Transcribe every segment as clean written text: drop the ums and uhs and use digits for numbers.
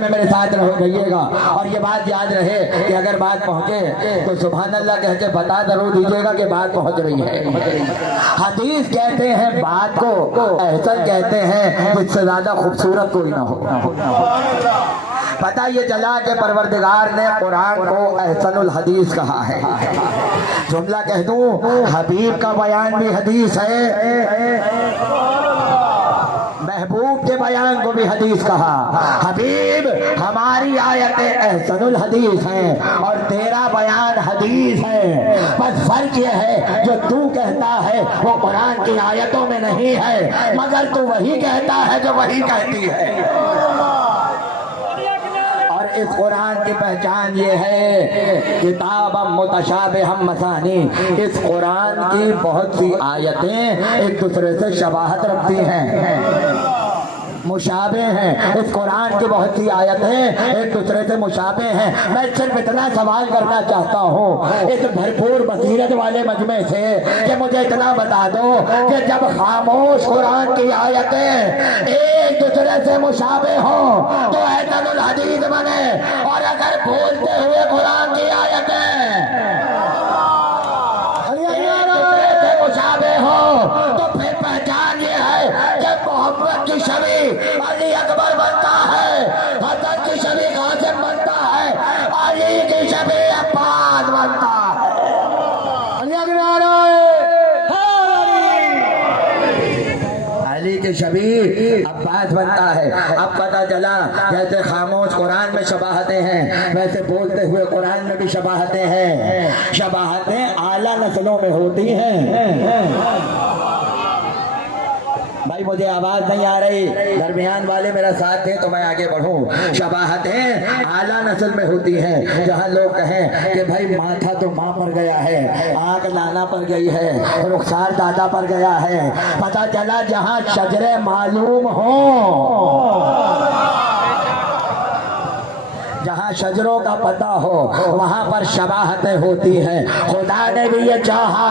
में मेरे साथ रहिएगा। और ये बात याद रहे कि अगर बात पहुंचे तो सुभान अल्लाह कह के बता जरूर दीजिएगा कि बात पहुंच रही है। हदीस कहते हैं बात को, एहसन कहते हैं जिससे ज्यादा खूबसूरत कोई ना हो। पता ये चला कि परवरदिगार ने कुरान को एहसनुल हदीस कहा है। जुमला कह दूं, हबीब का बयान भी हदीस है, महबूब के बयान को भी हदीस कहा। हबीब हमारी आयतें एहसनुल हदीस हैं और तेरा बयान हदीस है। बस फर्क ये है जो तू कहता है वो कुरान की आयतों में नहीं है, मगर तू वही कहता है जो वही कहती है। इस कुरान की पहचान ये है किताब मुतशाबिहम मसानी, इस कुरान की बहुत सी आयतें एक दूसरे से शबाहत रखती हैं, मुशाबे हैं। इस कुरान की बहुत सी आयतें एक दूसरे से मुशाबे हैं। मैं सिर्फ इतना सवाल करना चाहता हूँ इस भरपूर बसीरत वाले मजमे से कि मुझे इतना बता दो कि जब खामोश कुरान की आयतें एक दूसरे से मुशाबे हो तो एहसनुल हदीस बने, और अगर बोलते हुए कुरान की आयतें एक दूसरे से मुशाबे हो तो फिर पहचान ये है कि मोहम्मद की छवि अली अकबर बनता है, हसन की छवि कासिम बनता है, अली की छवि अब्बास बनता है। अली की छवि अब्बास बनता है। अब पता चला जैसे खामोश कुरान में शबाहतें हैं वैसे बोलते हुए कुरान में भी शबाहतें हैं। शबाहतें आला नस्लों में होती हैं। भाई मुझे आवाज नहीं आ रही, दरमियान वाले मेरा साथ दे तो मैं आगे बढ़ूं। शबाहतें आला नस्ल में होती हैं, जहां लोग कहें कि भाई माथा तो माँ पर गया है, आंख नाना पर गई है, रुखसार दादा पर गया है। पता चला जहां शजरे मालूम हो, जहाँ शजरों का पता हो वहाँ पर शबाहतें होती हैं। खुदा ने भी ये चाहा,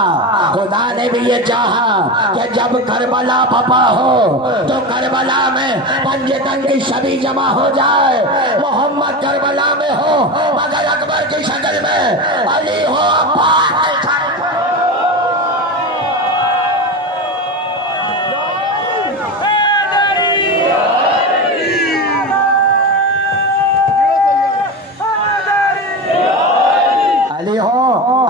खुदा ने भी ये चाहा कि जब करबला पपा हो तो करबला में पंजतन की छवि जमा हो जाए। मोहम्मद करबला में हो मगर अकबर की शक्ल में अली हो, अब्बास की शक्ल।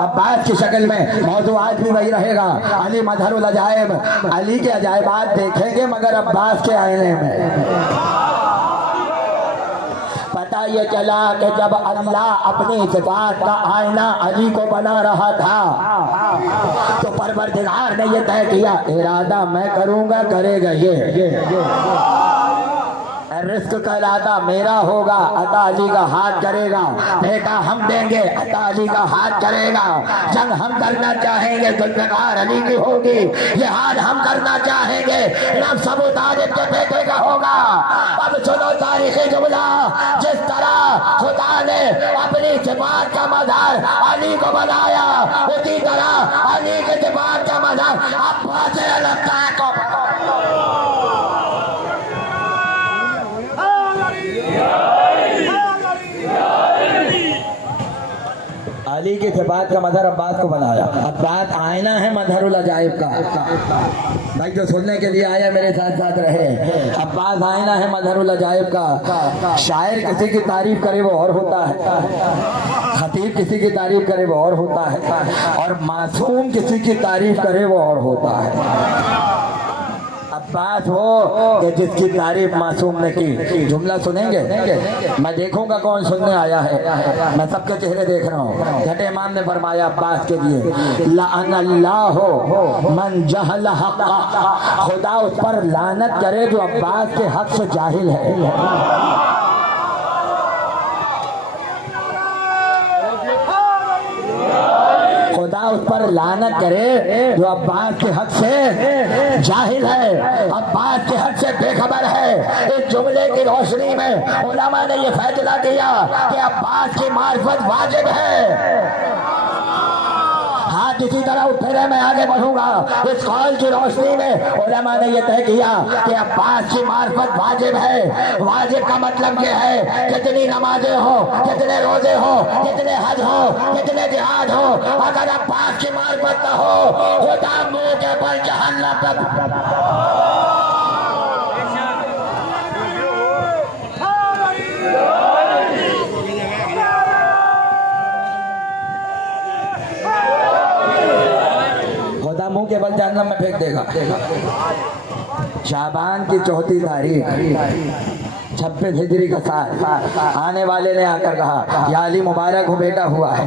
अब्बास की शक्ल में मौजू आज भी वही रहेगा। अली मजहरुल अजायब, अली के अजायबात देखेंगे मगर अब्बास के आईने में। पता ये चला कि जब अल्लाह अपनी सिफात का आईना अली को बना रहा था तो परवरदिगार ने ये तय किया इरादा मैं करूंगा, करेगा ये। रिस्क का इरादा मेरा होगा, अता अली का हाथ करेगा। बेटा हम देंगे, अता अली का हाथ करेगा। जंग हम करना चाहेंगे, जुल्फ़िकार अली की होगी। जिहाद हम करना चाहेंगे, नफ्स अबू तालिब के बेटे का होगा। अब सुनो तारीखी जुमला, जिस तरह खुदा ने अपनी सिफात का मज़हर अली को बनाया, उसी तरह अली के सिफात का मज़हर अब्बास से अलग को। अली की सिफात का मजहर अब्बास को बनाया। अब्बास आईना है मजहरुल अजाइब का। भाई जो सुनने के लिए आया मेरे साथ साथ रहे। अब्बास आईना है मजहरुल अजाइब का। शायर किसी की तारीफ करे वो और होता है, खतीब किसी की तारीफ करे वो और होता है, और मासूम किसी की तारीफ करे वो और होता है। अब्बास हो कि जिसकी तारीफ मासूम ने की। जुमला सुनेंगे, मैं देखूंगा कौन सुनने आया है। मैं सबके चेहरे देख रहा हूँ। छठे इमाम ने फरमाया अब्बास के लिए लानल्लाहु मन जहल हक़्क़ा, खुदा उस पर लानत करे जो अब्बास के हक से जाहिल है। खुदा उस पर लानत करे जो अब्बास के हक से जाहिल है, अब्बास के हक से बेखबर है। इस जुमले की रोशनी में उलमा ने यह फैसला किया कि अब्बास की मारिफत वाजिब है। हाथ किसी तरह उठ फिरे मैं आगे बढ़ूंगा। इस कौल की रोशनी में उलमा ने यह तय किया कि अब्बास की मार्फत वाजिब है। वाजिब का मतलब ये है कितनी नमाजें हो, कितने रोजे हो, कितने हज हो, कितने जिहाद हो, अगर अब्बास की मार्फत न हो खुदा मुंह के बल जहन्नम पे। मुंह के बल जहन्नम में फेंक देगा। शाबान की 4 तारीख 26 हिजरी का साल आने वाले ने आकर कहा या अली मुबारक हो बेटा हुआ है,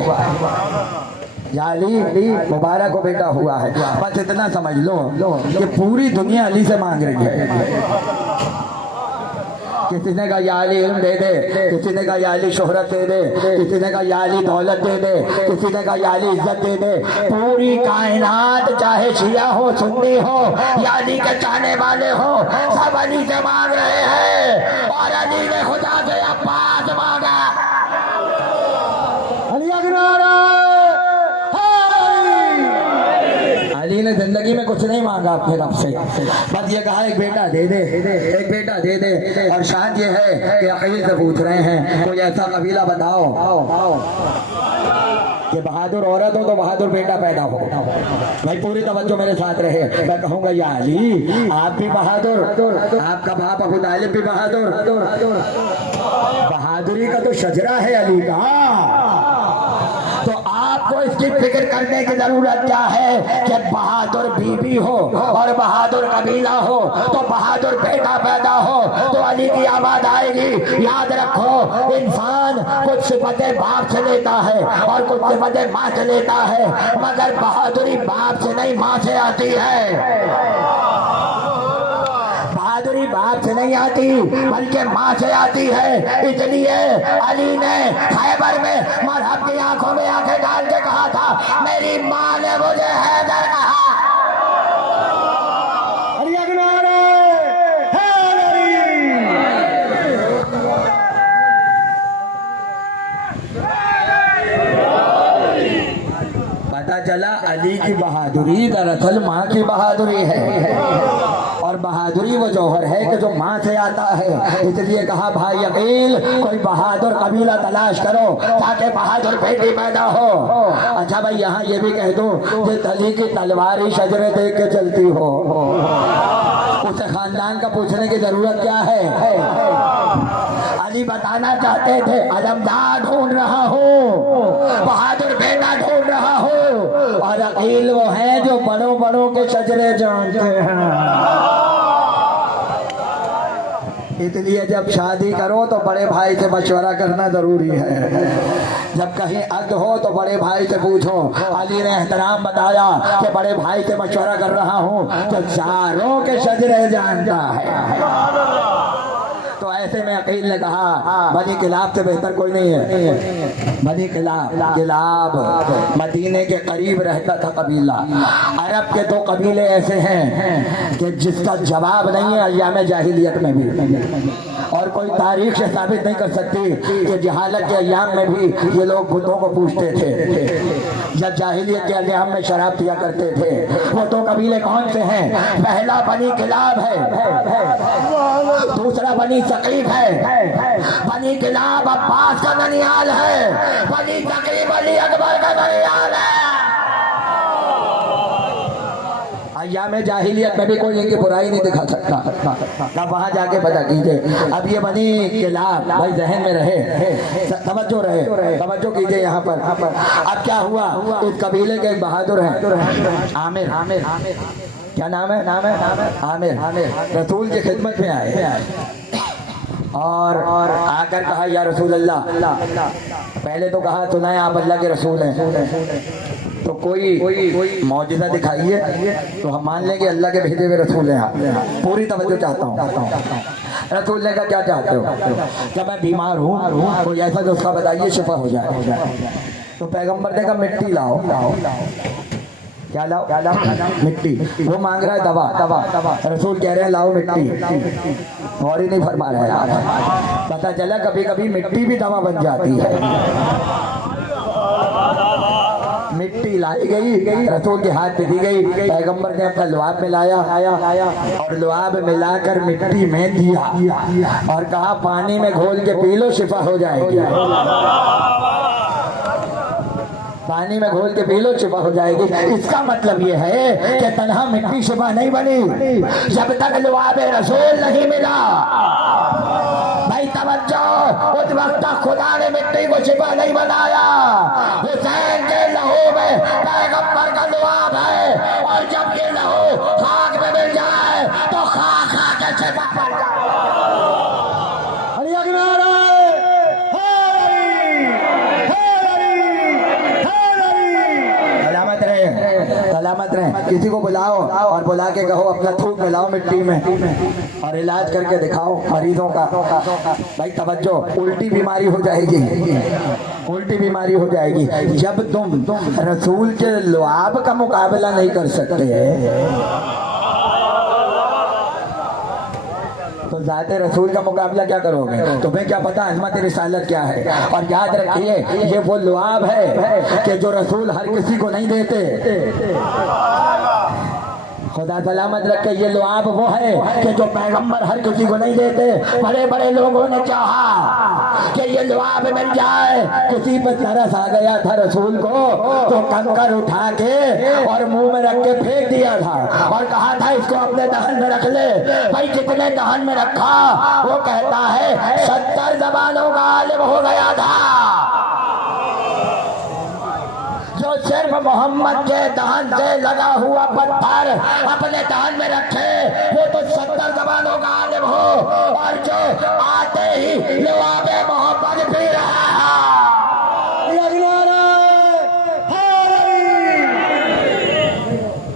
या अली मुबारक हो बेटा हुआ है। बस इतना समझ लो कि पूरी दुनिया अली से मांग रही है। किसी ने कहा या अली इल्म दे दे, किसी ने कहा या अली शोहरत दे दे, किसी ने कहा या अली दौलत दे दे, किसी ने कहा या अली इज्जत दे दे। पूरी कायनात चाहे शिया हो, सुन्नी हो, या अली के चाहने वाले हो, सब अली से मांग रहे हैं। और अली ने खुदा से अब्बास मांगा। अली ने जिंदगी में कुछ नहीं मांगा अपने रब से, बस ये कहा एक बेटा दे दे, एक बेटा दे दे। और शान ये है कि अकील से पूछ रहे हैं कोई ऐसा कबीला बताओ कि बहादुर औरत हो तो बहादुर बेटा पैदा हो। भाई पूरी तवज्जो मेरे साथ रहे। मैं कहूँगा या अली आप भी बहादुर, आपका बाप अबू तालिब भी बहादुर। बहादुरी का तो शजरा है अली का, तो आपको इसकी फिक्र करने की जरूरत क्या है कि बहादुर बीबी हो और बहादुर कबीला हो तो बहादुर बेटा पैदा हो तो अली की आवाज आएगी। याद रखो इंसान कुछ सिफतें बाप से लेता है और कुछ सिफतें माँ से लेता है, मगर बहादुरी बाप से नहीं माँ से आती है। बहादुरी बाप से नहीं आती बल्कि माँ से आती है। इसलिए अली ने खैबर में मरहब की आंखों में आंखें डाल के कहा था मेरी माँ ने मुझे हैदर कहा। पता चला अली की बहादुरी दरअसल माँ की बहादुरी है, और बहादुरी वो जौहर है कि जो माँ से आता है। इसलिए कहा भाई अकील कोई बहादुर कबीला तलाश करो ताकि बहादुर बेटी पैदा हो। अच्छा भाई यहाँ ये भी कह दो कि अली की तलवार ही शजरे देख के चलती हो, उसे खानदान का पूछने की जरूरत क्या है। अली बताना चाहते थे अलमदार ढूंढ रहा हूँ, बहादुर बेटा ढूंढ रहा हूँ, और अकील वो है जो बड़ों बड़ों के शजरे जानते हैं। इसलिए जब शादी करो तो बड़े भाई से मशवरा करना जरूरी है। जब कहीं अद हो तो बड़े भाई से पूछो। अली ने एहतराम बताया कि बड़े भाई से मशवरा कर रहा हूँ जो चारों के शजरे जानता है। तो ऐसे में अकील ने कहा बनी किलाब से बेहतर कोई नहीं है। बनी किलाब मदीने के करीब रहता था कबीला। अरब के 2 कबीले ऐसे हैं कि जिसका जवाब नहीं है अय्याम जाहिलियत में भी, और कोई तारीख से साबित नहीं कर सकती कि जहालत के अय्याम में भी ये लोग बुतों को पूछते थे। जब जाहिलियत के अय्याम में शराब पिया करते थे। वो 2 कबीले कौन से हैं? पहला बनी किलाब है, दूसरा बनी सकीफ है। बनी किलाब अब्बास का ननियाल है, बनी सकीफ अली अकबर का ननियाल है। अय्याम जाहिलियत में भी कोई इनकी बुराई नहीं दिखा सकता। अब वहां जाके पता कीजिए। अब ये बनी किलाब भाई जहन में रहे, तवज्जो कीजिए यहाँ पर। अब क्या हुआ, इस कबीले के एक बहादुर हैं आमिर। क्या नाम है? आमिर। रसूल की खिदमत में आए और आकर कहा या रसूल अल्लाह। पहले तो कहा सुना है आप अल्लाह के रसूल हैं, तो कोई मौजूदा दिखाइए तो हम मान लेंगे अल्लाह के भेजे हुए रसूल हैं आप। पूरी तवज्जो चाहता हूँ। रसूल ने कहा क्या चाहते हो? जब मैं बीमार हूँ कोई ऐसा नुस्खा बताइए शिफा हो जाए। तो पैगंबर ने कहा मिट्टी लाओ। क्या लाओ? मिट्टी। वो मांग रहा है दवा। रसूल कह रहे हैं लाओ मिट्टी। और ही नहीं फरमा रहा है यार। पता चला कभी कभी मिट्टी भी दवा बन जाती है। मिट्टी लाई गई, रसूल के हाथ पे दी गई। पैगंबर ने अपना लुआब मिलाया और लुआब मिलाकर मिट्टी में दिया और कहा पानी में घोल के पी लो, शिफा हो जाएगी। पानी में घोल के पी लो, शिफा हो जाएगी। इसका मतलब ये है कि तन्हा मिट्टी शिफा नहीं बनी जब तक लुआब रसूल नहीं मिला। भाई तवज्जो, उस वक्त तक खुदा ने मिट्टी को शिफा नहीं बनाया। हुसैन के लहू में पैगंबर का लुआब है और जब ये लहू खाक में मिल जाए तो खा खा के शिफा बन जाए। सलामत रहे। किसी को बुलाओ और बुला के कहो अपना थूक मिलाओ मिट्टी में और इलाज करके दिखाओ मरीजों का। भाई तवज्जो, उल्टी बीमारी हो जाएगी, उल्टी बीमारी हो जाएगी। जब तुम रसूल के लुआब का मुकाबला नहीं कर सकते तो जाते रसूल का मुकाबला क्या करोगे? तुम्हें क्या पता अज़मत रिसालत क्या है। और याद रखिए, ये वो लुआब है कि जो रसूल हर किसी को नहीं देते। खुदा सलामत रखे। ये लुआब वो है कि जो पैगंबर हर किसी को नहीं देते। बड़े बड़े लोगों ने चाहा कि ये लुआब मिल जाए। किसी पर तरस आ गया था रसूल को तो कंकर उठा के और मुंह में रख के फेंक दिया था और कहा था इसको अपने दहन में रख ले। भाई जितने दहन में रखा वो कहता है 70 ज़बानों का आलिम हो गया था। जो सिर्फ मोहम्मद के दहन से लगा हुआ पत्थर अपने दहन में रखे वो तो 70 ज़बानों का आलिम हो। और जो आते ही लुआब मोहम्मद पी रहा है,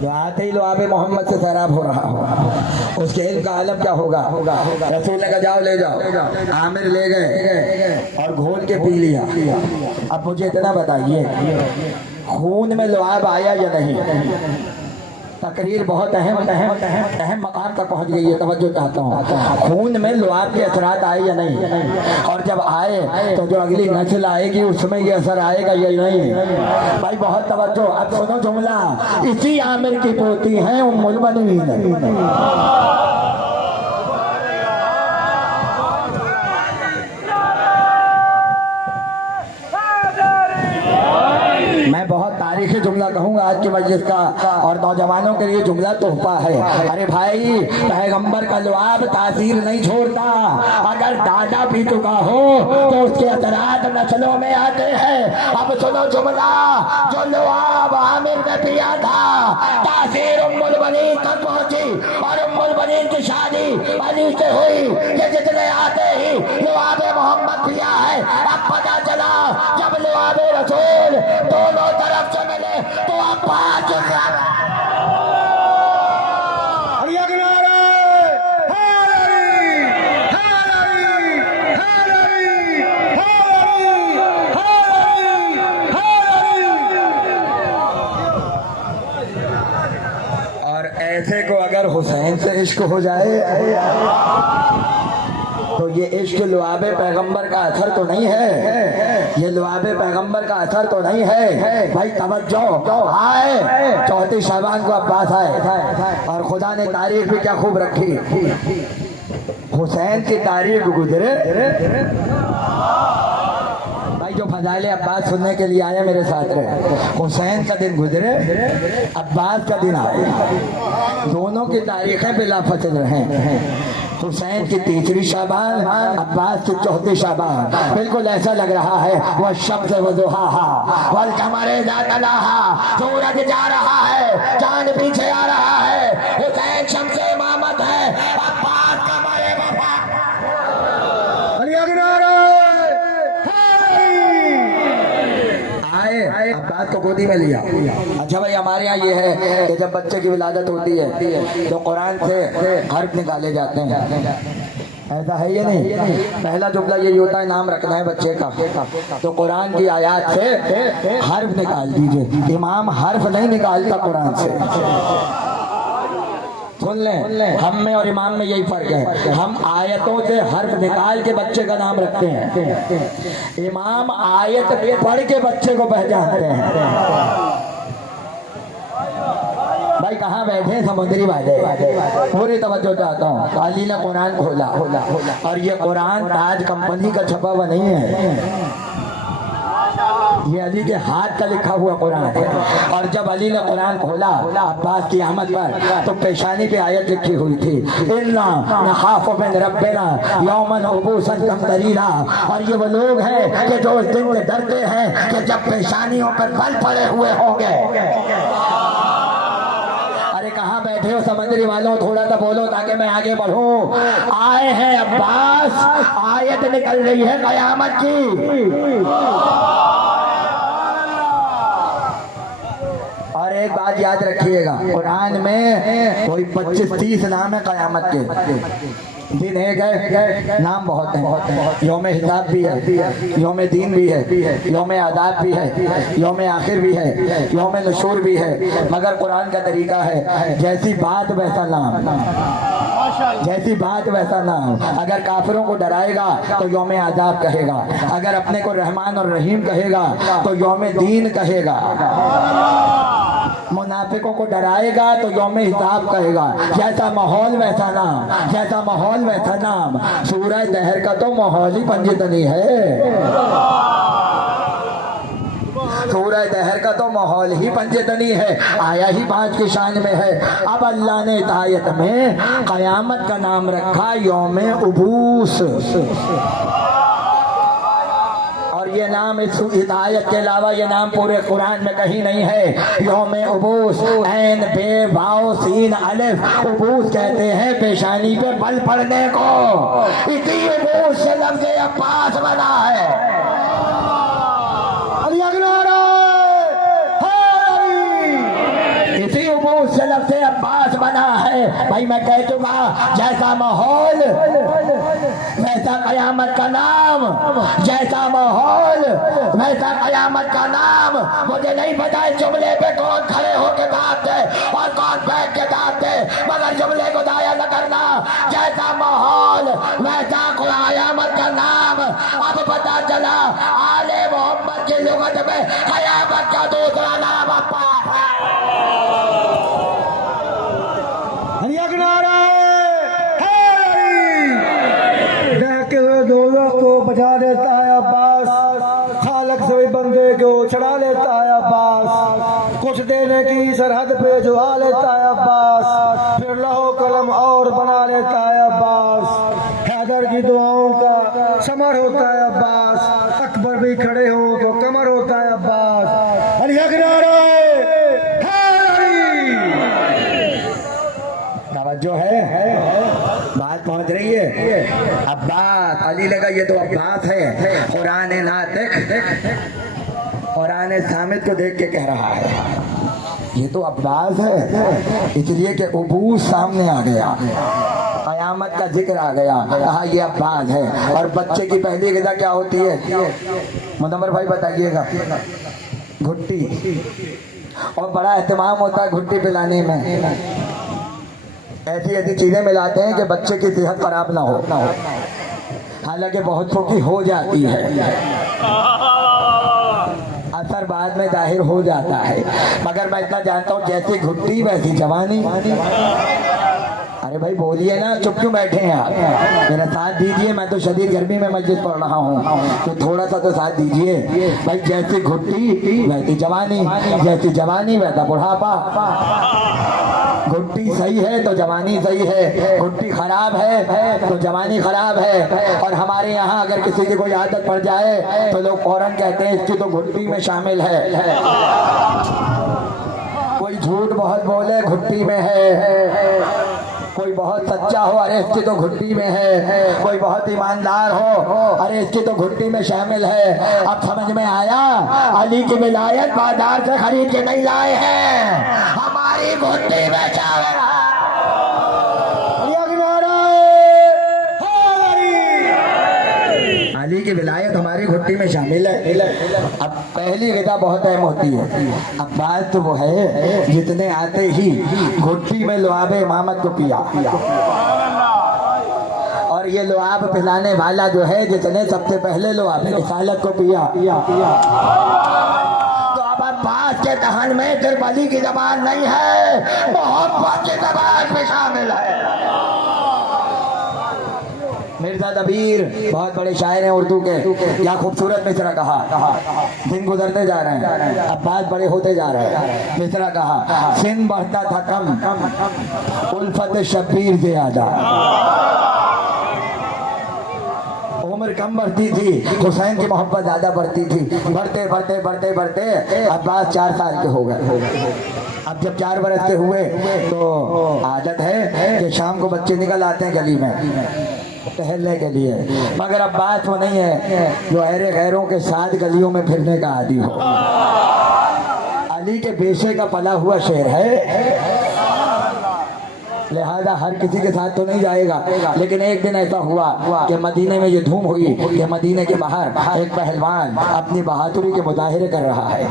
जो आते ही लुआब मोहम्मद से शराब हो रहा हो, उसके इल्म का आलम क्या होगा? रसूल ने कहा जाओ ले जाओ। आमिर ले गए और घोल के पी लिया। अब मुझे इतना बताइए, खून में लुआब आया या नहीं? तकरीर बहुत अहम मकाम तक पहुंच गई है, तवज्जो चाहता हूँ। खून में लुआब के असरात आए या नहीं? और जब आए तो जो अगली नस्ल आएगी उसमें ये असर आएगा या नहीं? भाई बहुत तवज्जो। अब सुनो जुमला, इसी आमिर की पोती है उम्मुल बनीन। मैं बहुत तारीखी जुमला कहूँगा आज की मजलिस का और नौजवानों के लिए जुमला तोहफा है। अरे भाई, पैगंबर का लुआब तासीर नहीं छोड़ता। अगर दादा पी चुका हो तो उसके असरात नस्लों में आते हैं। अब सुनो जुमला, जो लुआब आमिर ने पिया था तासीर उम्मुल बनीन तक पहुंची और उम्मुल बनीन की शादी अली से हुई। ये जितने आते ही लुआब मोहम्मद पिया है। अब पता चला जब लुआब रसूल दोनों तरफ से मिले तो अब बात और ऐसे को अगर हुसैन से इश्क हो जाए तो ये इश्क लुआबे पैगंबर का असर तो नहीं है। ये लुआबे पैगंबर का असर तो नहीं है। भाई तवज्जो, आए 34 शाबान को अब्बास आए और खुदा ने तारीख भी क्या खूब रखी। हुसैन की तारीख गुजरे। भाई जो फजाइले अब्बास सुनने के लिए आए मेरे साथ रहे। हुसैन का दिन गुजरे, अब्बास का दिन आए। दोनों की तारीखें बिला फसल रहे। हुसैन की 3री शाबान, अब्बास की 4थी शाबान। बिल्कुल ऐसा लग रहा है वह शब्द वज़ुहाहा वल कमर इज़ा तलाहा। सूरज जा रहा है, चांद पीछे आ रहा है। हुसैन शम्स-ए इमामत है, अब्बास कमर वफा। आए अब्बास को गोदी में लिया। अच्छा भाई, हमारे यहाँ ये है कि जब बच्चे की विलादत होती है तो कुरान से हर्फ निकाले जाते हैं। ऐसा है ये नहीं? पहला जुमला यही होता है नाम रखना है बच्चे का, तो कुरान की आयत से हर्फ निकाल दीजिए। इमाम हर्फ नहीं निकालता कुरान से। सुन लें, हम में और इमाम में यही फर्क है, हम आयतों से हर्फ निकाल के बच्चे का नाम रखते हैं, इमाम आयत पढ़ के बच्चे को पहचानते हैं। भाई कहाँ बैठे समुद्री वाले, पूरी तवज्जो चाहता हूँ। अली ने कुरान खोला और ये कुरान ताज कंपनी का छपा हुआ नहीं है, ये अली के हाथ का लिखा हुआ कुरान है। और जब अली ने कुरान खोला अब्बास की आमद पर, तो पेशानी पे आयत लिखी हुई थी, इन्ना नखाफु मिन रब्बिना यौमन उबूसन कमतरीरा। और ये वो लोग हैं कि जो उस दिन से डरते हैं कि जब पेशानियों पर बल पड़े हुए होंगे। अरे कहाँ बैठे हो समंदरी वालों, थोड़ा सा बोलो ताकि मैं आगे बढ़ूं। आए हैं अब्बास, आयत निकल रही है कयामत की। और एक बात याद रखिएगा, कुरान में कोई 25-30 नाम है कयामत के। दिन एक है, नाम बहुत है। यौम हिसाब भी है, यौम दीन भी है, यौम आदाब भी है, यौम आखिर भी है, यौम नशूर भी है। मगर कुरान का तरीका है, जैसी बात वैसा नाम, जैसी बात वैसा नाम। अगर काफिरों को डराएगा तो यौम आदाब कहेगा, अगर अपने को रहमान और रहीम कहेगा तो यौम दीन कहेगा, मुनाफिकों को डराएगा तो यौम हिसाब कहेगा। जैसा माहौल वैसा नाम, जैसा माहौल वैसा नाम। सूरह दहर का तो माहौल ही पंजतनी है, सूरह दहर का तो माहौल ही पंजतनी है, आया ही 5 की शान में है। अब अल्लाह ने इस आयत में कयामत का नाम रखा यौम उबूस। ये नाम इस आयत के अलावा ये नाम पूरे कुरान में कहीं नहीं है। यौम उबूस, ऐन बे वाओ सीन अलिफ, उबूस कहते हैं पेशानी पे बल पड़ने को। इसी उबूस से लफ्ज़ अब्बास बना है। इसी उबूस से लफ्ज़ अब्बास बना है। भाई मैं कह चुका, जैसा माहौल वैसा कयामत का नाम, जैसा माहौल वैसा कयामत का नाम। मुझे नहीं पता इस जुमले पे कौन खड़े होके दांते और कौन बैठ के दांते, मगर जुमले को दाया न करना। जैसा माहौल वैसा कयामत का नाम। अब पता चला आले मोहम्मद की लुगत में कयामत का दूसरा नाम अब्बास है। को बचा देता है अब्बास, खालक से बंदे को छड़ा लेता है अब्बास, कुछ देने की सरहद पे जुआ लेता है अब्बास, फिर लहो कलम और बना लेता है अब्बास। हैदर की दुआओं का समर होता है अब्बास, अकबर भी खड़े हो तो कमर होता है अब्बास। अली जो है बात पहुंच रही है। अब्बास, अली लगा ये तो अब्बास है। कुरान नातिक कुरान सामित को देख के कह रहा है ये तो अब्बास है, इसलिए कि उबूस सामने आ गया, कयामत का जिक्र आ गया, कहा ये अब्बास है। और बच्चे की पहली ग़िज़ा क्या होती है, मुदम्मर भाई बताइएगा? घुट्टी। और बड़ा एहतमाम होता है घुट्टी पिलाने में, ऐसी ऐसी चीजें मिलाते हैं कि बच्चे की सेहत खराब ना हो। हालांकि बहुत की हो जाती है, असर बाद में जाहिर हो जाता है। मगर मैं इतना जानता हूँ, जैसी घुट्टी वैसी जवानी। अरे भाई बोलिए ना, चुप क्यों बैठे हैं आप? मेरा साथ दीजिए, मैं तो शदीद गर्मी में मस्जिद पढ़ रहा हूँ, तो थोड़ा सा तो साथ दीजिए भाई। जैसी घुट्टी वैसी जवानी, जैसी जवानी वैसा बुढ़ापा। घुट्टी सही है तो जवानी सही है, घुट्टी खराब है तो जवानी खराब है। और हमारे यहाँ अगर किसी की कोई आदत पड़ जाए तो लोग फौरन कहते हैं इसकी तो घुट्टी में शामिल है। कोई झूठ बहुत बोले घुट्टी में है, कोई बहुत सच्चा हो, अरे इसकी तो घुट्टी में है, कोई बहुत ईमानदार हो, अरे इसकी तो घुट्टी में शामिल है। अब समझ में आया, अली की विलायत बाजार से खरीद के नहीं लाए हैं, हमारी घुट्टी में शामिल है। अली अली की विलायत हमारी घुट्टी में शामिल है। अब पहली ग़िज़ा बहुत अहम होती है। अब बात तो वो है जितने आते ही घुट्टी में लुआब इमामत को पिया, और ये लुआब पिलाने वाला जो है जिसने सबसे पहले लुआब रिसालत को पिया। तो अब अब्बास के दहन में सिर्फ अली की ज़बान नहीं है, मोहब्बत की ज़बान भी शामिल है। मिर्जा दबीर बहुत बड़े शायर हैं उर्दू के, क्या खूबसूरत मिसरा कहा। दिन गुजरते जा रहे हैं, अब्बास बड़े होते जा रहे हैं। मिसरा कहा, सिन बढ़ता था कम, उल्फत शब्बीर ज़्यादा। उम्र कम बढ़ती थी, हुसैन की मोहब्बत ज्यादा बढ़ती थी। बढ़ते बढ़ते बढ़ते बढ़ते अब्बास 4 साल के हो गए। अब जब 4 बरस के हुए तो आदत है कि शाम को बच्चे निकल आते हैं गली में टहलने के लिए, मगर अब्बास वो नहीं है जो अहरे गैरों के साथ गलियों में फिरने का आदी हो। अली के बेशे का पला हुआ शेर है, लिहाजा हर किसी के साथ तो नहीं जाएगा। लेकिन एक दिन ऐसा हुआ कि मदीने में ये धूम हुई कि मदीने के बाहर एक पहलवान अपनी बहादुरी के मुजाहिरे कर रहा है,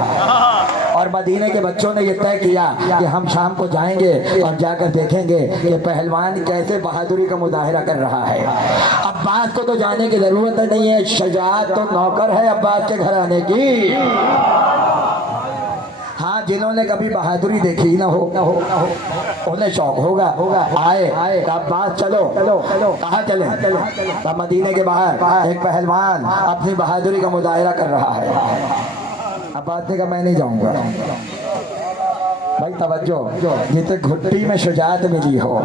और मदीने के बच्चों ने ये तय किया कि हम शाम को जाएंगे और जाकर देखेंगे कि पहलवान कैसे बहादुरी का मुजाहिरा कर रहा है। अब्बास को तो जाने की जरूरत नहीं है, शजाअत तो नौकर है अब्बास के घराने की। हाँ, जिन्होंने कभी बहादुरी देखी ना हो उन्हें शौक होगा। आए अब्बास चलो, कहाँ चले? मदीने के बाहर एक पहलवान अपनी बहादुरी का मुजाहिरा कर रहा है। अब्बास ने कहा मैं नहीं जाऊंगा। भाई तवज्जो, जिसे घुट्टी में शुजाअत मिली हो,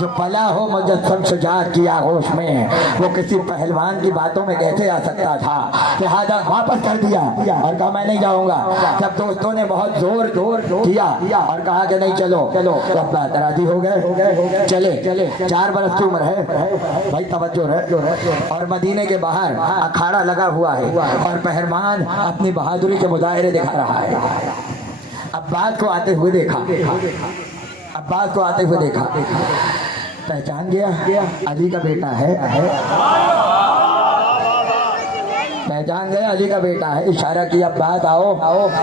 जो पला हो मुजस्सम शुजाअत की आगोश में, वो किसी पहलवान की बातों में कैसे आ सकता था? लिहाजा वापस कर दिया और कहा मैं नहीं जाऊंगा। जब दोस्तों ने बहुत जोर किया और कहा कि नहीं चलो, तो अब्बास राजी हो गए। चले 4 बरस की उम्र है भाई, तवज्जो है। और मदीने के बाहर अखाड़ा लगा हुआ है और पहलवान अपनी बहादुरी के मुजाहिरे दिखा रहा है। अब्बास को आते हुए देखा, पहचान गया अली का बेटा है, पहचान गया अली का बेटा है। इशारा किया अब्बास आओ,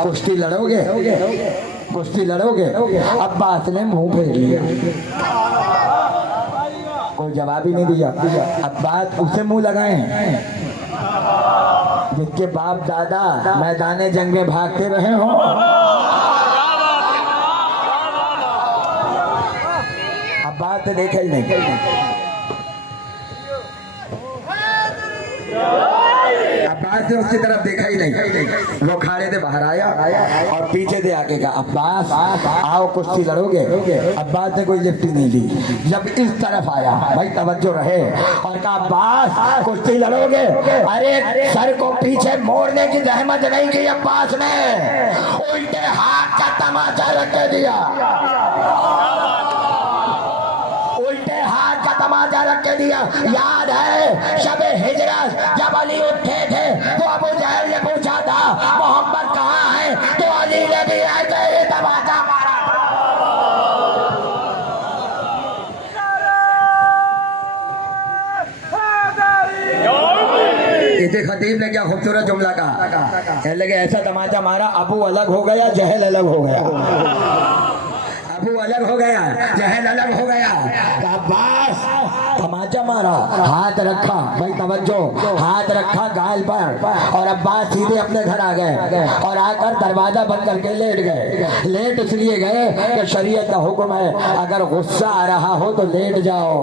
कुश्ती लड़ोगे। अब्बास ने मुंह फेर लिया, कोई जवाब ही नहीं दिया। अब्बास उसे मुंह लगाए जिसके बाप दादा मैदान जंग में भागते रहे हों। अब्बास ने देखा ही नहीं। अब्बास ने उसकी तरफ देखा ही नहीं। वो खाड़े से बाहर आया और पीछे से आके कहा अब्बास आओ कुश्ती लड़ोगे। अब्बास ने कोई लिफ्ट नहीं ली। जब इस तरफ आया, भाई तवज्जो रहे, और कहा अब्बास कुश्ती लड़ोगे? अरे सर को पीछे मोड़ने की जहमत नहीं की अब्बास ने, उल्टे हाथ का तमाचा रख दिया। याद है शबे हिजरत जब अली उठे थे तो अबू जहल ने पूछा था मोहम्मद कहाँ है, तो अली ने भी ऐसे तमाचा मारा। इसे खतीब ने क्या खूबसूरत जुमला कहा, कहने लगे ऐसा तमाचा मारा अबू अलग हो गया, जहल अलग हो गया। अबू अलग हो गया, जहल अलग हो गया। अब्बास तमाचा मारा, हाथ रखा, भाई तवज्जो, हाथ रखा गाल पर, और अब्बास सीधे अपने घर आ गए और आकर दरवाजा बंद करके लेट गए। लेट इसलिए गए कि शरीयत का हुक्म है अगर गुस्सा आ रहा हो तो लेट जाओ,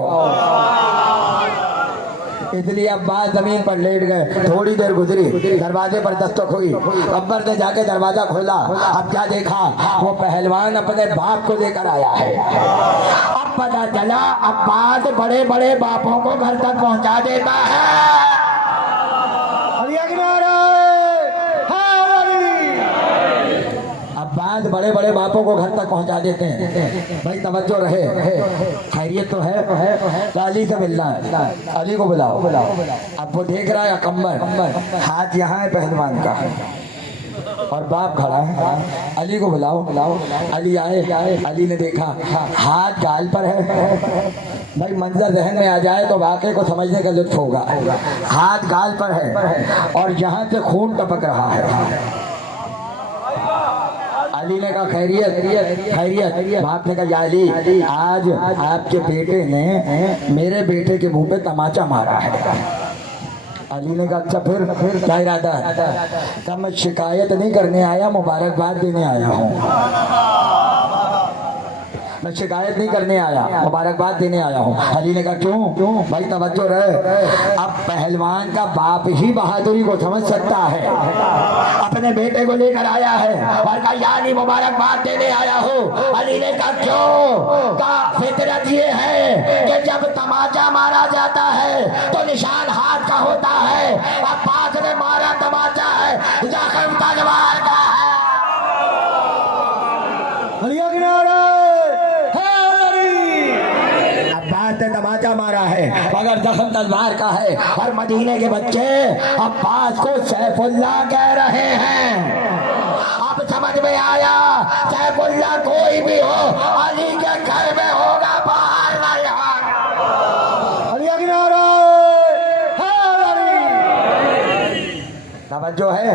इसलिए अब्बास जमीन पर लेट गए। थोड़ी देर गुजरी, दरवाजे पर दस्तक हुई। अब्बर ने जाके दरवाजा खोला। अब क्या देखा, वो पहलवान अपने बाप को लेकर आया है। अब पता चला अब्बास बड़े बड़े बापों को घर तक पहुंचा देता है। अब्बास बड़े बड़े बापों को घर तक पहुंचा देते हैं। भाई तवज्जो रहे, खैरियत तो है, अली से मिलना है, अली को बुलाओ। अब वो देख रहा है अकम्बर, हाथ यहाँ है पहलवान का और बाप खड़ा है, अली को बुलाओ। अली आए, अली ने देखा हाथ गाल पर है, भाई मंजर जहन में आ जाए तो वाकई को समझने का लुत्फ होगा। हाथ गाल पर है और यहाँ से खून टपक रहा है। अली ने कहा खैरियत खैरियत। बाप ने कहा या अली, आज आपके बेटे ने मेरे बेटे के मुंह पे तमाचा मारा है। अली ने कहा अच्छा फिर क्या इरादा है? कहा मैं शिकायत नहीं करने आया, मुबारकबाद देने आया हूँ। मैं शिकायत नहीं करने आया, मुबारकबाद देने आया हूँ। अली ने कहा क्यों? भाई तवज्जो रहे, अब पहलवान का बाप ही बहादुरी को समझ सकता है। अपने बेटे को लेकर आया है और कहा यानी मुबारकबाद देने आया हूँ। अली ने कहा क्यों? कहा फितरत ये है कि जब तमाचा मारा जाता है तो निशान हाथ का होता है। अब बाप ने मारा तमाचा है, जख्म तलवार का है। तमाचा मारा है मगर जख्म तलवार का है। और मदीने के बच्चे अब्बास को सैफुल्लाह कह रहे हैं। अब समझ में आया, सैफुल्लाह कोई भी हो, अली के घर में होगा, बाहर नहीं होगा। तवज्जो है।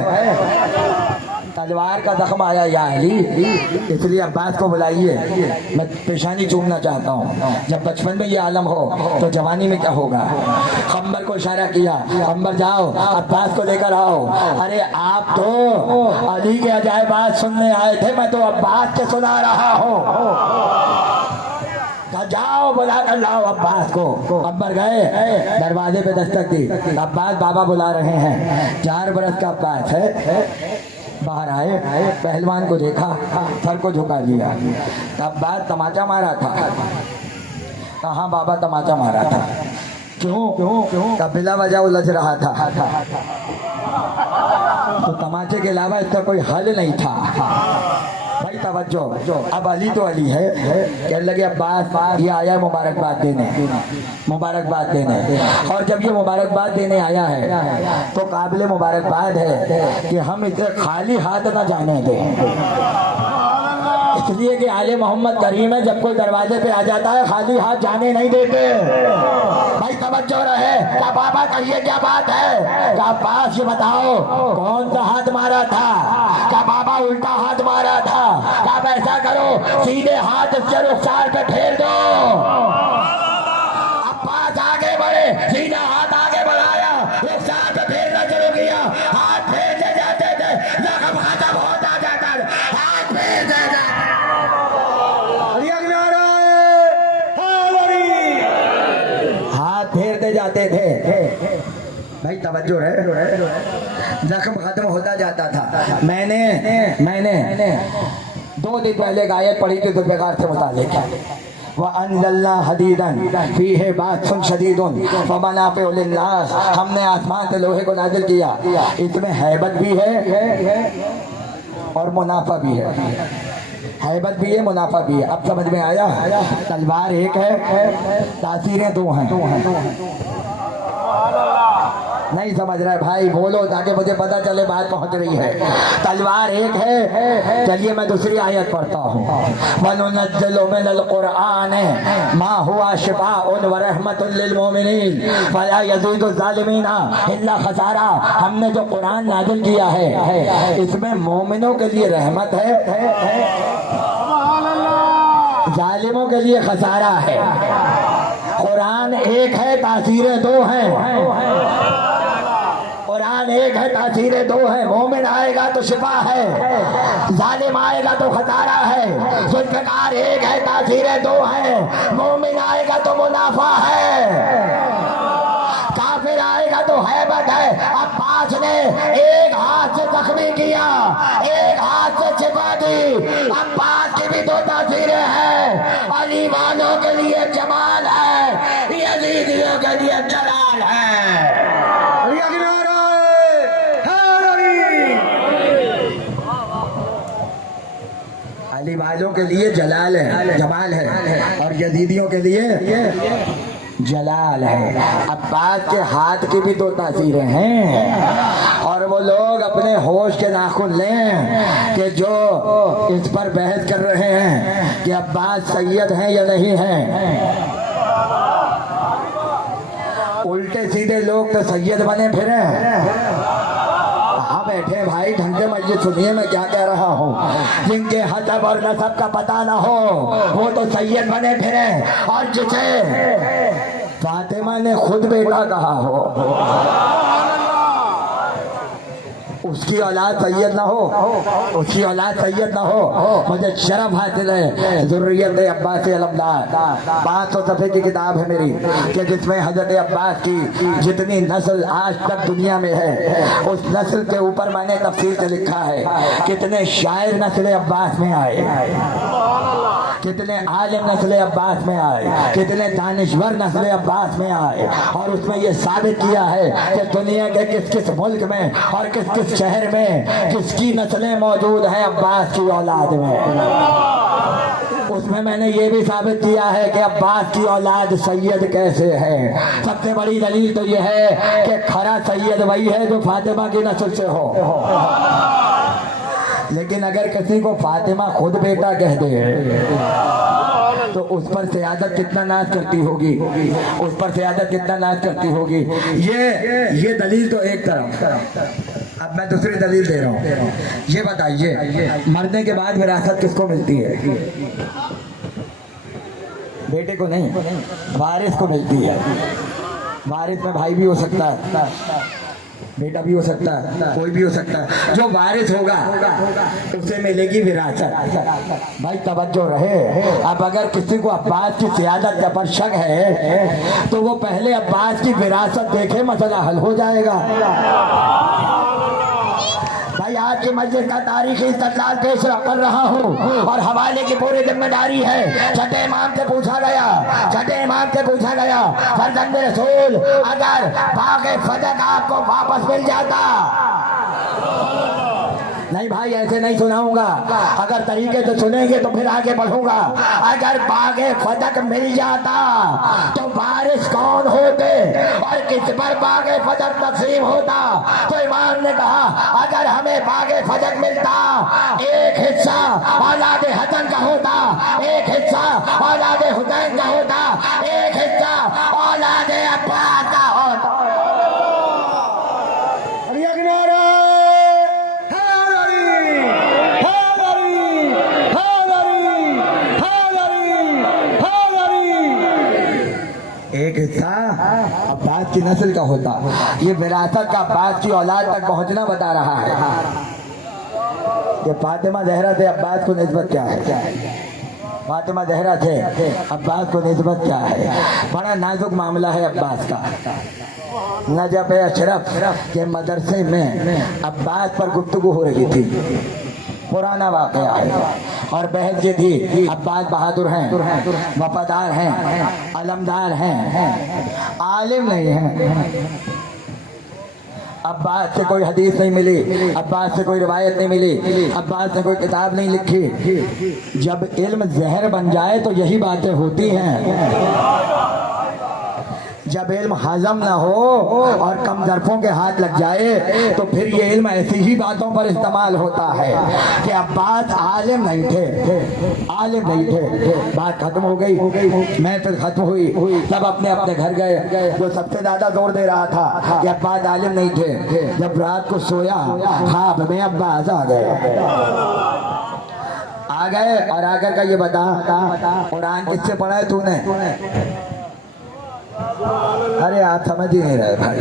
तलवार का जख्म आया या अली, इसलिए अब्बास को बुलाइए, मैं पेशानी चूमना चाहता हूँ। जब बचपन में ये आलम हो तो जवानी में क्या होगा? खंबर को इशारा किया, खंबर जाओ अब्बास को लेकर आओ। अरे आप तो अली के अजायबात सुनने आए थे, मैं तो अब्बास के सुना रहा हूँ। जाओ बुला कर लाओ अब्बास को। अब्बर गए, दरवाजे पे दस्तक दी, अब्बास बाबा बुला रहे हैं। 4 बरस का अब्बास है। बाहर आए, पहलवान को देखा, सर को झुका लिया। अब्बास तमाचा मारा था। कहाँ बाबा तमाचा मारा था? क्यों? का बिला वजह उलझ रहा था, तो तमाचे के अलावा इसका कोई हल नहीं था। भाई तवज्जो, अब अली तो अली है, कहने लगे अब्बास ये आया मुबारकबाद देने। और जब ये मुबारकबाद देने आया है तो काबिल मुबारकबाद है कि हम इसे खाली हाथ ना जाने दें। इसलिए कि आले मोहम्मद करीम है, जब कोई दरवाजे पे आ जाता है खाली हाथ जाने नहीं देते। भाई तवज्जो रहे। क्या बाबा कहिए क्या बात है? क्या अब्बास ये बताओ कौन सा हाथ मारा था? क्या बाबा उल्टा हाथ मारा था? क्या ऐसा करो सीधे हाथ इसके रुखसार पे फेर दो। अब्बास आगे बढ़े, सीधा हाथ आगे बढ़ाया, रुखसार पे फेरना शुरू किया। हाथ फेरते जाते थे, जख्म खत्म होता जाता, हाथ फेरते जाते। फेरते जाते थे। भाई तवज्जो है, जख्म खत्म होता जाता था। मैंने 2 दिन पहले एक आयत पढ़ी थी जुल्फ़िकार से मुताल्लिक। वअन्ज़लना हदीदन फ़ीही बाअसन शदीदुन फ़मनाफ़िउ लिन्नास। हमने आसमान से लोहे को नाज़िल किया, इसमें हैबत भी है और मुनाफा भी है। हैबत भी है, मुनाफा भी है। अब समझ में आया? तलवार एक है, तासीरें 2 हैं। नहीं समझ रहे भाई, बोलो ताकि मुझे पता चले बात पहुंच रही है। तलवार एक है। चलिए मैं दूसरी आयत पढ़ता हूँ। वनुनज़्ज़िलु मिनल क़ुरआन मा हुवा शिफ़ाउन व रहमतुल लिल मोमिनीन वला यज़ीदु ज़ालिमीना इल्ला ख़सारा। हमने जो कुरान नाज़िल किया है इसमें मोमिनों के लिए रहमत है, जालिमों के लिए खसारा है। कुरान एक है, तासीरें 2 हैं। कुरान एक है, तासीरें 2 हैं। मोमिन आएगा तो शिफा है, जालिम आएगा तो खसारा है। जुल्फ़िकार एक है, तासीरें 2 हैं। मोमिन आएगा तो मुनाफा है, काफिर आएगा तो हैबत है। अब्बास ने एक हाथ से जख्मी किया, एक हाथ से छिपा दी। अब्बास की भी 2 तासीरें हैं। अली वालों के लिए जमाल है, यजीदियों के लिए जलाल है। अली वालों के लिए जलाल है, जमाल है, और यजीदियों के लिए जलाल है। अब्बास के हाथ की भी 2 तासीरें हैं। और वो लोग अपने होश के नाखून लें कि जो इस पर बहस कर रहे हैं कि अब्बास सैयद हैं या नहीं हैं। उल्टे सीधे लोग तो सैयद बने फिरे। कहाँ बैठे भाई, ढंग से मस्जिद सुनिए मैं क्या कह रहा हूँ। जिनके हसब और नसब का पता ना हो वो तो सैयद बने फिरे, और जिसे फातिमा ने खुद बेटा कहा हो उसकी औलाद सैयद ना हो, उसकी औलाद सैयद ना हो। मुझे शर्फ हासिल है ज़ुर्रियत अब्बास अलमदार। 500 सफ़े की किताब है मेरी कि जिसमें हजरत अब्बास की जितनी नस्ल आज तक दुनिया में है उस नस्ल के ऊपर मैंने तफसील से लिखा है कितने शायर नस्ल अब्बास में आए, कितने आलिम नस्ल अब्बास में आए, कितने दानिश्वर नस्ल अब्बास में आए। और उसमें ये साबित किया है कि दुनिया के किस किस मुल्क में और किस किस शहर में किसकी नस्लें मौजूद हैं अब्बास की औलाद में। उसमें मैंने ये भी साबित किया है कि अब्बास की औलाद सैयद कैसे है। सबसे बड़ी दलील तो ये है कि खरा सैयद वही है जो फातिमा की नस्ल से हो। लेकिन अगर किसी को फातिमा खुद बेटा कह दे तो उस पर सियादत कितना नाज करती होगी, उस पर सियादत कितना नाज करती होगी। ये दलील तो एक तरफ। अब मैं दूसरी दलील दे रहा हूँ। ये बताइए मरने के बाद विरासत किसको मिलती है? बेटे को नहीं, वारिस को मिलती है। वारिस में भाई भी हो सकता है, बेटा भी हो सकता है, कोई भी हो सकता है। जो वारिस होगा उसे मिलेगी विरासत। भाई तवज्जो रहे। अब अगर किसी को अब्बास की सियादत का पर शक है तो वो पहले अब्बास की विरासत देखे, मसला हल हो जाएगा। भाई आज की मस्जिद का तारीखी इस्तदलाल पेश कर रहा हूँ और हवाले की पूरी जिम्मेदारी है। छठे इमाम से पूछा गया फर्जंद रसूल अगर बागे फदक आपको वापस मिल जाता, नहीं भाई ऐसे नहीं सुनाऊंगा, अगर तरीके से सुनेंगे तो फिर आगे बढ़ूंगा। अगर बागे फदक मिल जाता तो वारिस कौन होते और किस पर बागे फदक नसीब होता? तो इमाम ने कहा अगर हमें बागे फदक मिलता एक हिस्सा औलाद हसन का होता, एक हिस्सा औलाद हुसैन का होता, एक हिस्सा औलाद अब्बास का होता। एक हिस्सा अब्बास की नस्ल का होता। ये विरासत का अब्बास की औलाद तक पहुंचना बता रहा है। ये फातिमा जहरा से अब्बास को निस्बत क्या है? फातिमा जहरा से अब्बास को निस्बत क्या है? बड़ा नाजुक मामला है अब्बास का। नजफ अशरफ के मदरसे में अब्बास पर गुफ्तगू हो रही थी, पुराना वाकया है। और बहस ये थी अब्बास बहादुर हैं, वफादार हैं, अलमदार हैं, आलिम नहीं हैं। अब्बास से कोई हदीस नहीं मिली, अब्बास से कोई रिवायत नहीं मिली, अब्बास ने कोई किताब नहीं लिखी। जब इल्म जहर बन जाए तो यही बातें होती हैं। जब इल्म हजम ना हो और कम ज़रफ़ों के हाथ लग जाए तो फिर ये इल्म ऐसी ही बातों पर इस्तेमाल होता है कि अब्बास आलिम नहीं थे, आलिम नहीं थे। बात खत्म हो गई, महफिल खत्म हुई, सब अपने अपने घर गए। जो सबसे ज्यादा जोर दे रहा था कि अब्बास आलिम नहीं थे, जब रात को सोया ख्वाब में अब्बास आ गए और आकर का ये बता कुरान किससे पढ़ा है तूने? अरे आप समझ ही नहीं रहे भाई।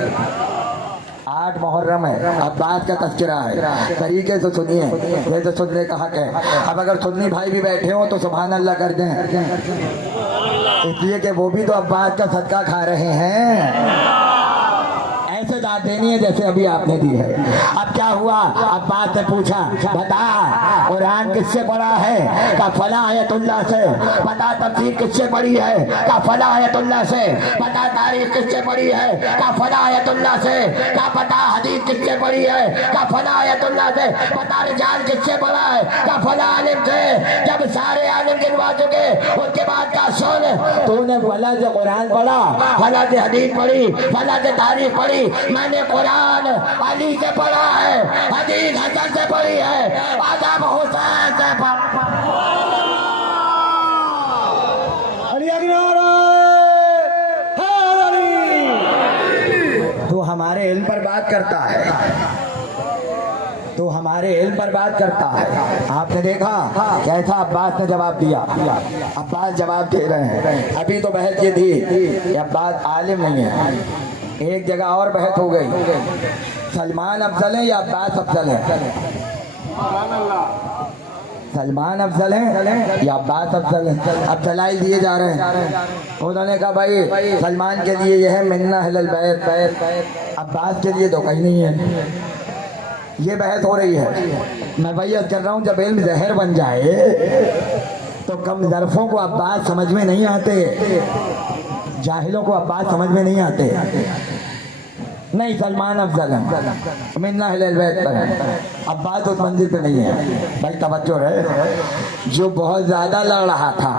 8 मुहर्रम है, अब्बास का तस्करा है, तरीके से सुनिए, ये तो सुनने का हक है। अब अगर सुन्नी भाई भी बैठे हो तो सुभान अल्लाह कर दें, इसलिए कि वो भी तो अब्बास का सदका खा रहे हैं। ऐसे दाद देनी है जैसे अभी आपने दी है। अब क्या हुआ? अब्बास ने पूछा बता कुरान किससे पढ़ा है? का फला आयतुल्लाह से। बता तफसीर किससे पढ़ी है? का फला आयतुल्लाह से। बता तारीख किससे पढ़ी है? का फला आयतुल्लाह से। का पता हदीस किससे पढ़ी है? का फला आयतुल्लाह से। बता रिजाल किससे पढ़ा है? का फला आलिम से। जब सारे आलिम गिनवा चुके उसके बाद का सुन, तूने फला से कुरान पढ़ा, फला से हदीस पढ़ी, फला से तारीख पढ़ी। मैंने कुरान अली से पढ़ा है, हदीस हसन से पढ़ी है, अदब हुसैन से पढ़ा। हमारे इल्म पर बात करता है, तो हमारे इल्म पर बात करता है। आपने देखा कैसा अब्बास ने जवाब दिया। अब्बास जवाब दे रहे हैं। अभी तो बहस ये थी कि अब्बास आलिम नहीं है। एक जगह और बहस हो गई, सलमान अफजल है या अब्बास अफजल है, सलमान अफजल है या अब्बास अफजल है। अब दलाइल दिए जा रहे हैं। उन्होंने कहा भाई सलमान के लिए यह है मिन्ना हिलल बैत, अब्बास के लिए तो कहीं नहीं है। ये बहस हो रही है। मैं बैयत कर रहा हूँ, जब इल्म जहर बन जाए तो कम ज़रफ़ों को अब्बास समझ में नहीं आते, जाहिलों को अब्बास समझ में नहीं आते। नहीं, सलमान अफजल है, मिन्ना हिलल बैत पर है, अब्बास उस मंजिल पे नहीं है। भाई तवज्जो रहे। जो बहुत ज़्यादा लड़ रहा था,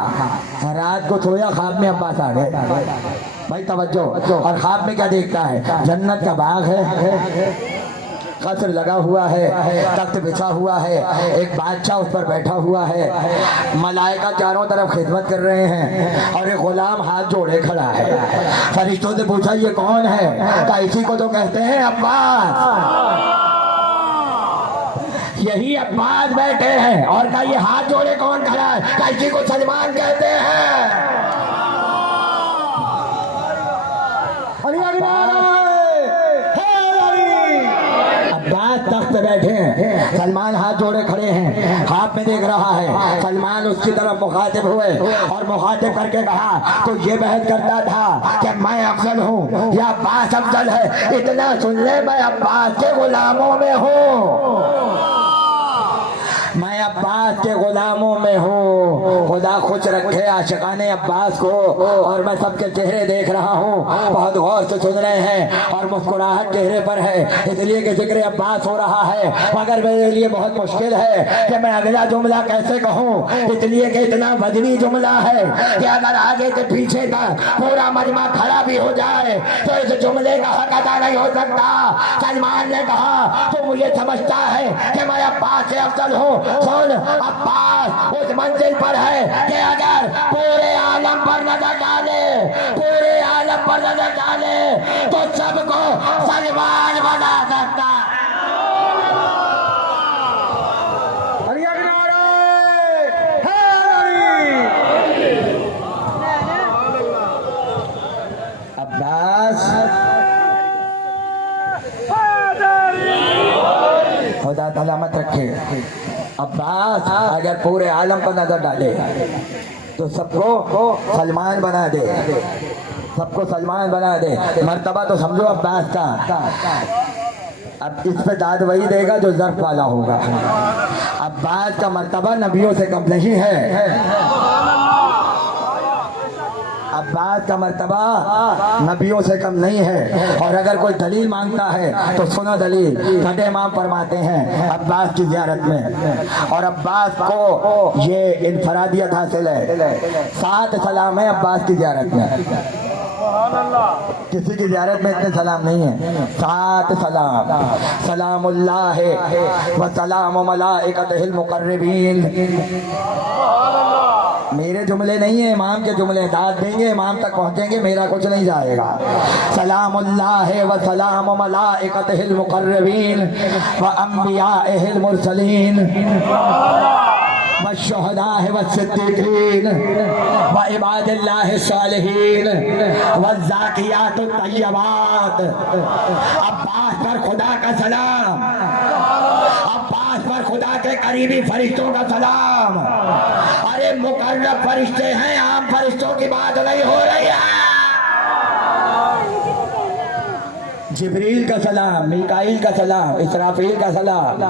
रात को सोया, ख्वाब में अब्बास आ गए। भाई तवज्जो। और ख्वाब में क्या देखता है? जन्नत का बाग है, कसर लगा हुआ है, तख्त बिछा हुआ है, एक बादशाह उस पर बैठा हुआ है, मलाइका चारों तरफ खिदमत कर रहे हैं और एक गुलाम हाथ जोड़े खड़ा है। फरिश्तों से पूछा ये कौन है? क्या इसी को तो कहते हैं अब्बास, यही अब्बास बैठे हैं। और क्या ये हाथ जोड़े कौन खड़ा है? क्या इसी को सलमान कहते हैं? अब्बास तख्त पे बैठे हैं, सलमान हाथ जोड़े खड़े हैं, हाथ में देख रहा है। सलमान उसकी तरफ मुखातिब हुए और मुखातिब करके कहा तो ये बहस करता था कि मैं अफजल हूँ या अब्बास अफजल है। इतना सुन ले, मैं अब्बास के गुलामों में हूँ, मैं अब्बास के गुलामों में हूँ। खुदा खुश रखे आशिकाने अब्बास को। और मैं सबके चेहरे देख रहा हूँ, बहुत गौर से सुन रहे हैं और मुस्कुराहट चेहरे पर है, इसलिए कि जिक्र अब्बास हो रहा है। मगर मेरे लिए बहुत मुश्किल है कि मैं अगला जुमला कैसे कहूँ, इसलिए कि इतना वजनी जुमला है कि अगर आगे से पीछे तक पूरा मजमा खड़ा भी हो जाए तो इस जुमले का हक अदा नहीं हो सकता। सलमान ने कहा तो मुझे समझता है कि मैं अब्बास से अफजल हूँ। सुन, अब्बास उस मंजिल पर है कि अगर पूरे आलम पर नजर डाले, पूरे आलम पर नजर डाले तो सबको सलमान बना सकता। अब्बास खुदा सलामत रखे। अब्बास अगर पूरे आलम पर नजर डाले तो सबको सलमान बना दे, सबको सलमान बना दे। मर्तबा तो समझो अब्बास का। अब इस पे दाद वही देगा जो ज़र्फ वाला होगा। अब्बास का मर्तबा नबियों से कम नहीं है, अब्बास का मर्तबा नबियों से कम नहीं है। और अगर कोई दलील मांगता है तो सुनो दलील। फटे इमाम फरमाते हैं अब्बास की ज़ियारत में, और अब्बास को ये इनफरादियत हासिल है, 7 सलाम है अब्बास की ज़ियारत में। किसी की ज़ियारत में इतने सलाम नहीं है, 7 सलाम। सलामुल्लाह व सलाम मलाइकतिहिल मुकर्रबीन। मेरे जुमले नहीं है, इमाम के जुमले। दाद देंगे, इमाम तक पहुंचेंगे, मेरा कुछ नहीं जाएगा। सलामुल्लाह व सलाम मलाइकतिहिल मुकर्रबीन व अंबियाइहिल मुरसलीन व शुहदाए व सिद्दीकीन व इबादिल्लाहि सालिहीन व ज़ाकियातुत तय्यबात। अब्बास पर खुदा का सलाम, अब्बास पर खुदा के करीबी फरिश्तों का सलाम। अरे मुकर्रब फरिश्ते हैं, आम फरिश्तों की बात नहीं हो रही है। जिब्रील का सलाम, मीकाईल का सलाम, इसराफील का सलाम,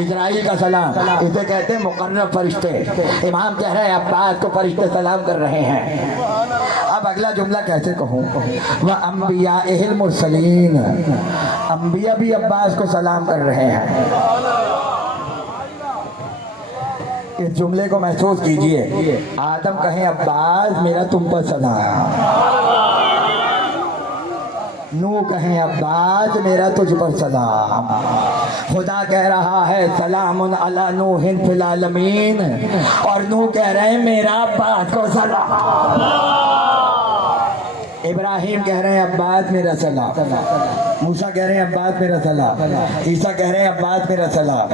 इजराइल का सलाम, इसे कहते हैं मुकर्रब फरिश्ते। इमाम कह रहे हैं अब्बास को फरिश्ते सलाम कर रहे हैं। अब अगला जुमला कैसे कहूँ? वह अंबियाइहिल मुरसलीन, अंबिया भी अब्बास को सलाम कर रहे हैं। इस जुमले को महसूस कीजिए। आदम कहें अब्बास मेरा तुम पर सलाम, नूह कहें अब्बास मेरा तुझ पर सलाम। खुदा कह रहा है सलामुन अला नूहिन फिल आलमीन, और नूह कह रहे हैं मेरा अब्बास को सलाम। इब्राहिम कह रहे हैं अब्बास मेरा सलाम। मूसा कह रहे हैं अब्बास मेरा सलाम, ईसा कह रहे हैं अब्बास मेरा सलाम।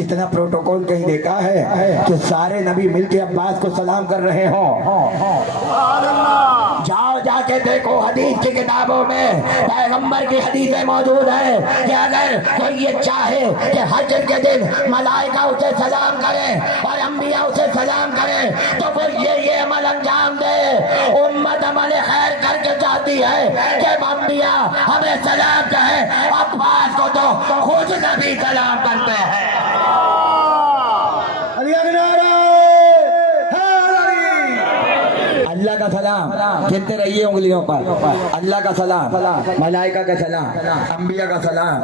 इतना प्रोटोकॉल कहीं देखा है कि सारे नबी मिलके अब्बास को सलाम कर रहे हो? जाओ जाके देखो हदीस की किताबों में पैगंबर की हदीसें मौजूद है कि अगर कोई ये चाहे कि हज के दिन मलाइका उसे सलाम करे और अंबिया उसे सलाम करे तो फिर ये अमल अंजाम दे। उम्मत अमल खैर करके चाहती है कि अंबिया हमें सलाम कहे, अब्बास को तो खुद नबी सलाम करते हैं। अल्लाह का सलाम गिनते रहिए उंगलियों पर। अल्लाह का सलाम, मलाइका का सलाम, अंबिया का सलाम,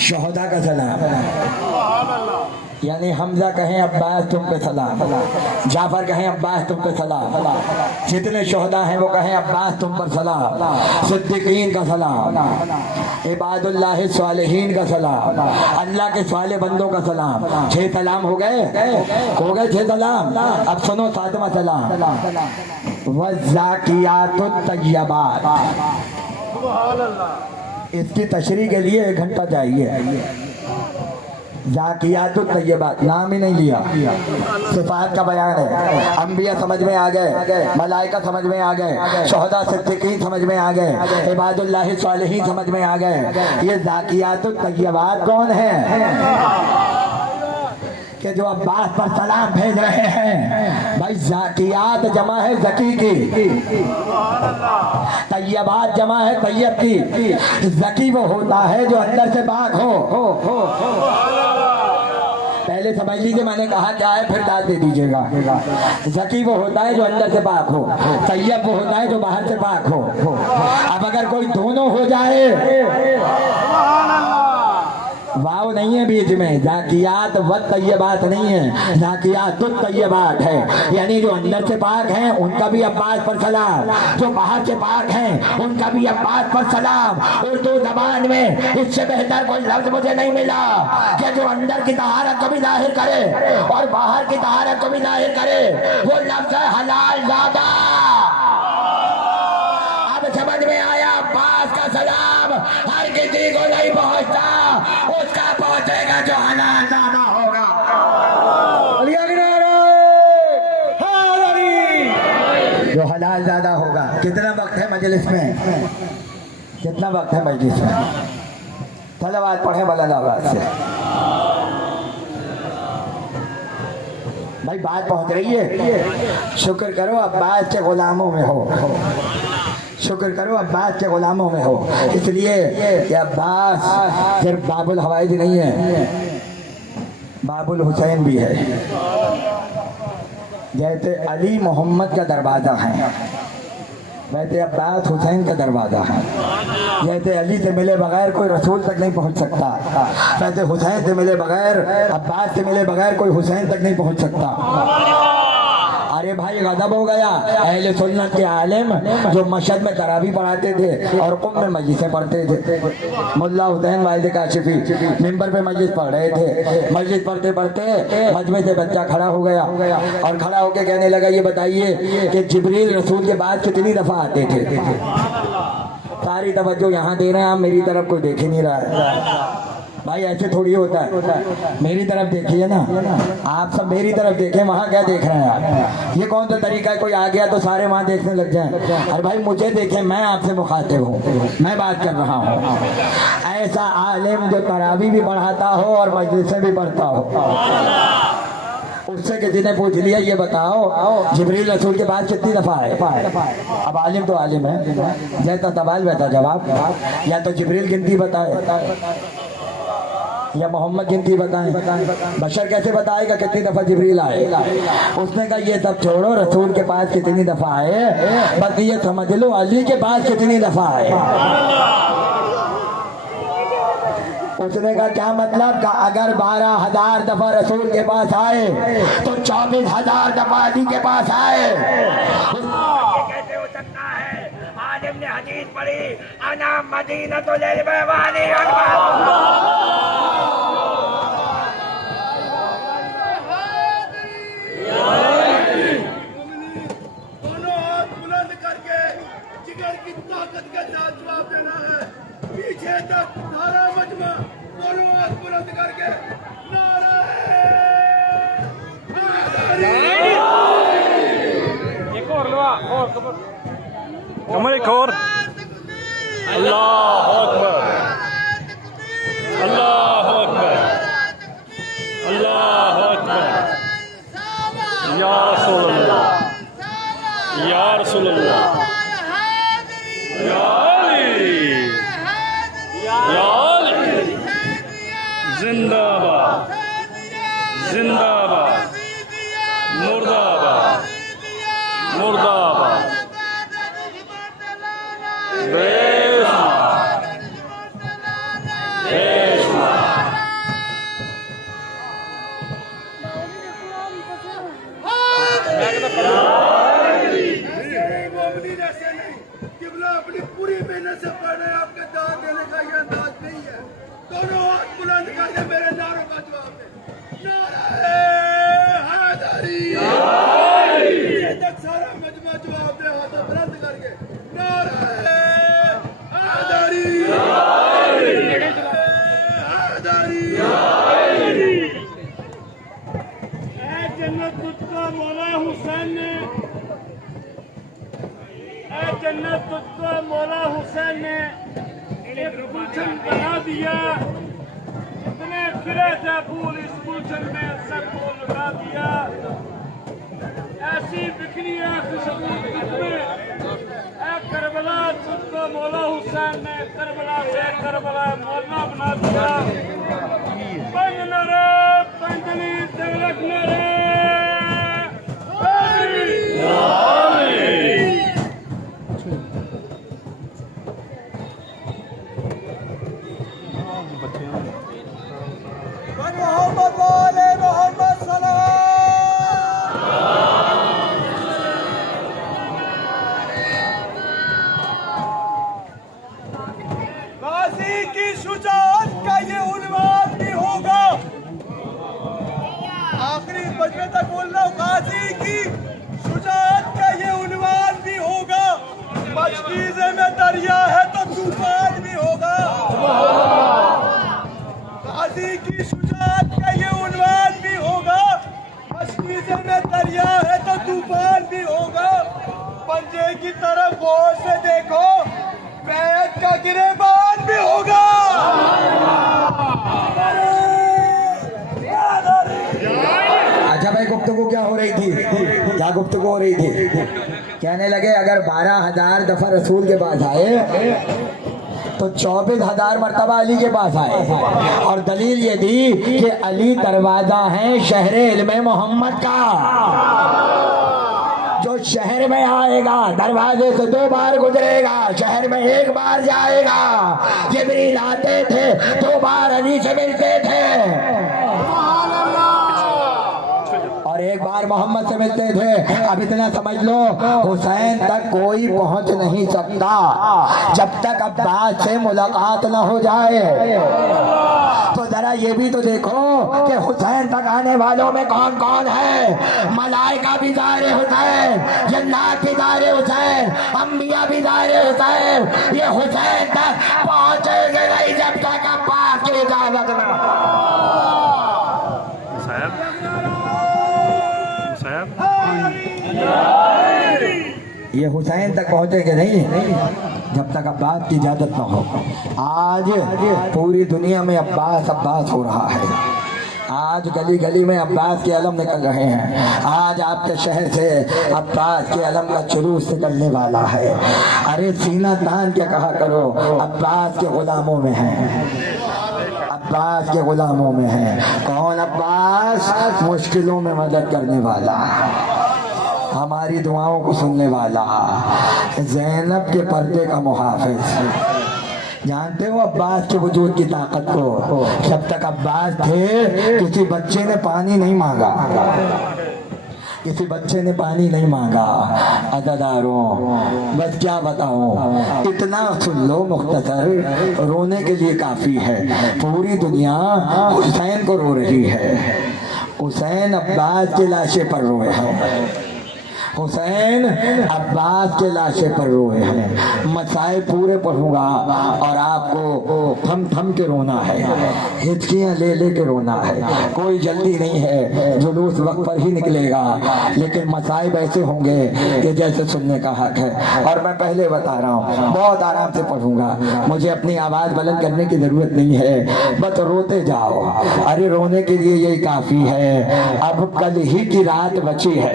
शोहदा का सलाम। यानी हमजा कहें अब्बास तुम पे सलाम, जाफर कहें अब्बास तुम पे सलाम, जितने शोहदा हैं वो कहें अब्बास तुम पर सलाम, सिद्दीकीन का सलाम, इबादुल्लाह सालिहीन का सलाम, अल्लाह के साले बंदों का सलाम। 6 सलाम हो गए 6 सलाम। अब सुनो 7वां सलाम, वज़ाकियातुत तय्यबात। इसकी तशरीह के लिए 1 घंटा चाहिए। ज़ाकियातुत तय्यबात नाम ही नहीं लिया, सिफात का बयान है। अंबिया समझ में आ गए, मलाइका समझ में आ गए, शोहदा सिद्दीकीन समझ में आ गए, इबादुल्लाह सालिहीन समझ में आ गए। ये ज़ाकियातुत तय्यबात कौन है कि जो अब्बास पर सलाम भेज रहे हैं? भाई ज़ाकियात जमा है ज़की की, तय्यबात जमा है तय्यब की। ज़की वो होता है जो अंदर से पाक हो। पहले समझ लीजिए मैंने कहा क्या है, फिर दाद दे दीजिएगा। ज़की वो होता है जो अंदर से पाक हो, तय्यब वो होता है जो बाहर से पाक हो। अब अगर कोई दोनों हो जाए, वाव नहीं है बीच में, ज़ाकियात व तय्यबात नहीं है, ज़ाकियातुत तय्यबात है। यानी जो अंदर से पाक हैं उनका भी अब्बास पर सलाम, जो बाहर से पाक हैं उनका भी अब्बास पर सलाम। उर्दू जबान में इससे बेहतर कोई लफ्ज मुझे नहीं मिला कि जो अंदर की तहारत को भी जाहिर करे और बाहर की तहारत को भी जाहिर करे। वो लफ्ज है हलाल ज़ादा। अब समझ में आया, अब्बास का सलाम हर किसी को नहीं पहुंचता, उसका पहुंचेगा जो हलाल ज़ादा होगा। जो हलाल ज़ादा होगा। कितना वक्त है मजलिस में? कितना वक्त है मजलिस में? सलावत पढ़े वाला आवाज से। भाई बात पहुंच रही है। शुक्र करो अब्बास के गुलामों में हो, शुक्र करो अब्बास के गुलामों में हो। इसलिए कि अब्बास सिर्फ बाबुल हवाइज नहीं है, बाबुल हुसैन भी है। जैसे अली मोहम्मद का दरवाज़ा है, वैसे अब्बास हुसैन का दरवाज़ा है। जैसे अली से मिले बगैर कोई रसूल तक नहीं पहुंच सकता, वैसे हुसैन से मिले बगैर, अब्बास से मिले बगैर कोई हुसैन तक नहीं पहुंच सकता। अरे भाई गजब हो गया। अहले सुन्नत के आलिम जो मशहद में तरावी पढ़ाते थे और कुम में मजलिसें पढ़ते थे। मुल्ला हुसैन वाहिद काशिफी मिंबर पे मजलिस पढ़ रहे थे। मजलिस पढ़ते पढ़ते मजमे से बच्चा खड़ा हो गया और खड़ा होकर कहने लगा, ये बताइए कि जिब्रील रसूल के बाद कितनी दफ़ा आते थे? सारी तवज्जो यहाँ दे रहे हैं, आप मेरी तरफ कोई देख ही नहीं रहा है। भाई ऐसे थोड़ी होता है, मेरी तरफ देखिए ना, आप सब मेरी तरफ देखें, वहाँ क्या देख रहे हैं आप? ये कौन सा तरीका है? कोई आ गया तो सारे वहाँ देखने लग जाएं। अरे भाई मुझे देखें, मैं आपसे मुखातिब हूँ, मैं बात कर रहा हूँ। ऐसा आलिम जो तरावी भी पढ़ाता हो और मजलिसें भी पढ़ता हो, उससे किसी ने पूछ लिया, ये बताओ जिब्रील रसूल के बाद कितनी दफ़ा है? अब आलिम तो आलिम है, जैसा सवाल वैसा जवाब। या तो जिब्रील गिनती बताए या मोहम्मद गिनती बताएं। बशर कैसे बताएगा कितनी दफा जिब्रील आए? उसने कहा ये सब छोड़ो, रसूल के पास कितनी दफा आए बस ये समझ लो, अली के पास कितनी दफा आए। उसने कहा क्या मतलब? का अगर 12,000 दफा रसूल के पास आए तो 24,000 दफा अली के पास आए। कैसे हो सकता है? आलिम ने हदीस पढ़ी, अना मदीनतुल इल्म वाली दोनों हाथ बुलंद करके जिगर की ताकत के साथ जवाब देना है। पीछे हाथ बुलंद करके नारे एक और लवा और कमर एक और अल्लाह अकबर अल्लाह अकबर अल्लाह अकबर या रसूल अल्लाह या रसूल अल्लाह या अली या अली जिंदाबाद जिंदाबाद मुर्दाबाद मुर्दाबाद बेशुमार बेशुमार ऐसे नहीं किबला अपनी पूरी मेहनत से पढ़ रहे हैं, आपके दान देने का ये अंदाज नहीं है। दोनों हाथ बुलंद करके मेरे नारों का जवाब दें। नारे हैदरी ये तक सारा मजमा जवाब दे हाथों बुलंद करके नारे हैदरी हैदरी जन्नत तुझको मौला हुसैन ने जन्नत तुझको मौला हुसैन ने एक गुलशन बना दिया। इतने फिरे थे फूल इस गुलशन में सबको लगा दिया। ऐसी बिखरियां खुशबू तुझमें करबला तुझको मौला हुसैन ने करबला से करबला मौला बना दिया। पंज नरे पंजनी तगलक नरे मोहम्मद वाले मोहम्मद सलाम। गाजी की शुजाअत का ये उन्वान भी होगा। आखिरी मजमे तक बोल रहा हूँ, गाजी की शुजाअत का ये उन्वान भी होगा। मशकीज़े में दरिया है तो तूफान भी होगा। गाजी की शुजाअत का ये उन्वान भी होगा। मशकीज़े में दरिया है तो तूफान भी होगा। पंजे की तरफ गौर से देखो, बैत का गिरेबान भी होगा। अच्छा भाई, गुफ्तगू क्या हो रही थी? क्या गुफ्तगू हो रही थी? कहने लगे अगर 12,000 दफा रसूल के पास आए तो 24,000 मरतबा अली के पास आए। और दलील ये दी कि अली दरवाजा है शहर इल्मे मोहम्मद का। जो शहर में आएगा दरवाजे से 2 बार गुजरेगा, शहर में 1 बार जाएगा। जिब्रील आते थे 2 बार अली से मिलते थे और 1 बार मोहम्मद से मिलते थे। अब इतना समझ लो, हुसैन तक कोई पहुंच नहीं सकता जब तक अब्बास से मुलाकात न हो जाए। तो जरा ये भी तो देखो कि हुसैन तक आने वालों में कौन कौन है। मलाइका भी दारे हुसैन, जन्नात भी दारे हुसैन, अंबिया भी दारे हुसैन। ये हुसैन तक पहुंचेंगे नहीं जब तक अब्बास की इजाजत न हो। ये हुसैन तक पहुंचेंगे नहीं जब तक अब्बास की इजाजत न हो। आज पूरी दुनिया में अब्बास अब्बास हो रहा है। आज गली गली में अब्बास के अलम निकल रहे हैं। आज आपके शहर से अब्बास के अलम का जुलूस निकलने वाला है। अरे सीना तान के कहा करो, अब्बास के गुलामों में है, अब्बास के गुलामों में है। कौन अब्बास? मुश्किलों में मदद करने वाला, हमारी दुआओं को सुनने वाला, ज़ैनब के पर्दे का मुहाफिज। जानते हो अब्बास के वजूद की ताकत को? जब तक अब्बास थे किसी बच्चे ने पानी नहीं मांगा, किसी बच्चे ने पानी नहीं मांगा। अज़ादारों, बस क्या बताऊं, इतना सुन लो मुख्तसर, रोने के लिए काफ़ी है। पूरी दुनिया हुसैन को रो रही है। हुसैन अब्बास के लाशे पर रोए हैं। हुसैन अब्बास के लाशे पर रोए हैं। मसाए पूरे पढ़ूंगा और आपको थम थम के रोना है, हिचकियां ले ले के रोना है। कोई जल्दी नहीं है, जुलूस वक्त पर ही निकलेगा, लेकिन मसाइब ऐसे होंगे कि जैसे सुनने का हक है। और मैं पहले बता रहा हूँ, बहुत आराम से पढ़ूंगा, मुझे अपनी आवाज बुलंद करने की जरूरत नहीं है, बस रोते जाओ। अरे रोने के लिए यही काफी है। अब कल ही की रात बची है,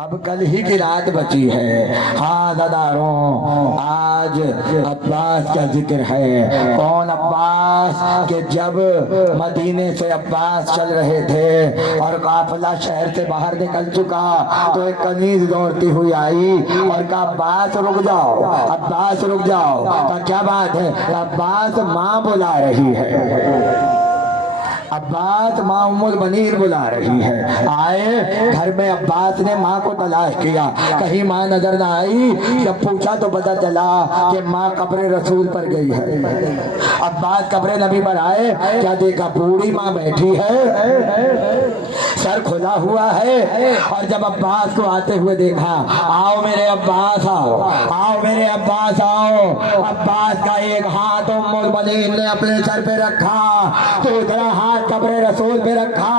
अब कल ही की रात बची है। हाँ दादारों, आज अब्बास का जिक्र है। कौन अब्बास के जब मदीने से अब्बास चल रहे थे और काफिला शहर से बाहर निकल चुका, तो एक कनीज दौड़ती हुई आई और कहा अब्बास रुक जाओ, अब्बास रुक जाओ। कहा क्या बात है? अब्बास माँ बुला रही है, अब्बास माँ उम्मुल बनीर बुला रही है। आए घर में अब्बास ने माँ को तलाश किया, कहीं माँ नजर ना आई। जब पूछा तो पता चला कि माँ कब्र रसूल पर गई है। अब्बास कब्र नबी पर आए, क्या देखा? बूढ़ी माँ बैठी है, सर खुला हुआ है। और जब अब्बास को आते हुए देखा, आओ मेरे अब्बास आओ, आओ मेरे अब्बास आओ। अब्बास का एक हाथ उम्मुल बनीर ने अपने सर पे रखा, दूसरा हाथ कब्र रसूल पे रखा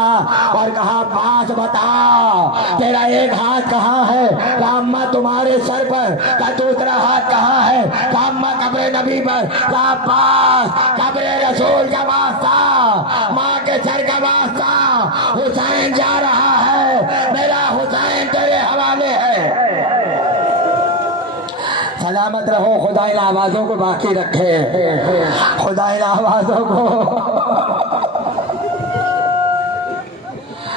और कहा अब्बास बता तेरा एक हाथ कहाँ है? कहा अम्मा तुम्हारे सर पर। कहा दूसरा हाथ कहाँ है? कहा अम्मा कब्र नबी पर। कहा अब्बास कब्र रसूल का वास्ता, माँ के सर का वास्ता, हुसैन जा रहा है, मेरा हुसैन तेरे हवाले है। सलामत रहो, खुदा इन आवाजों को बाकी रखे, खुदा इन आवाजों को,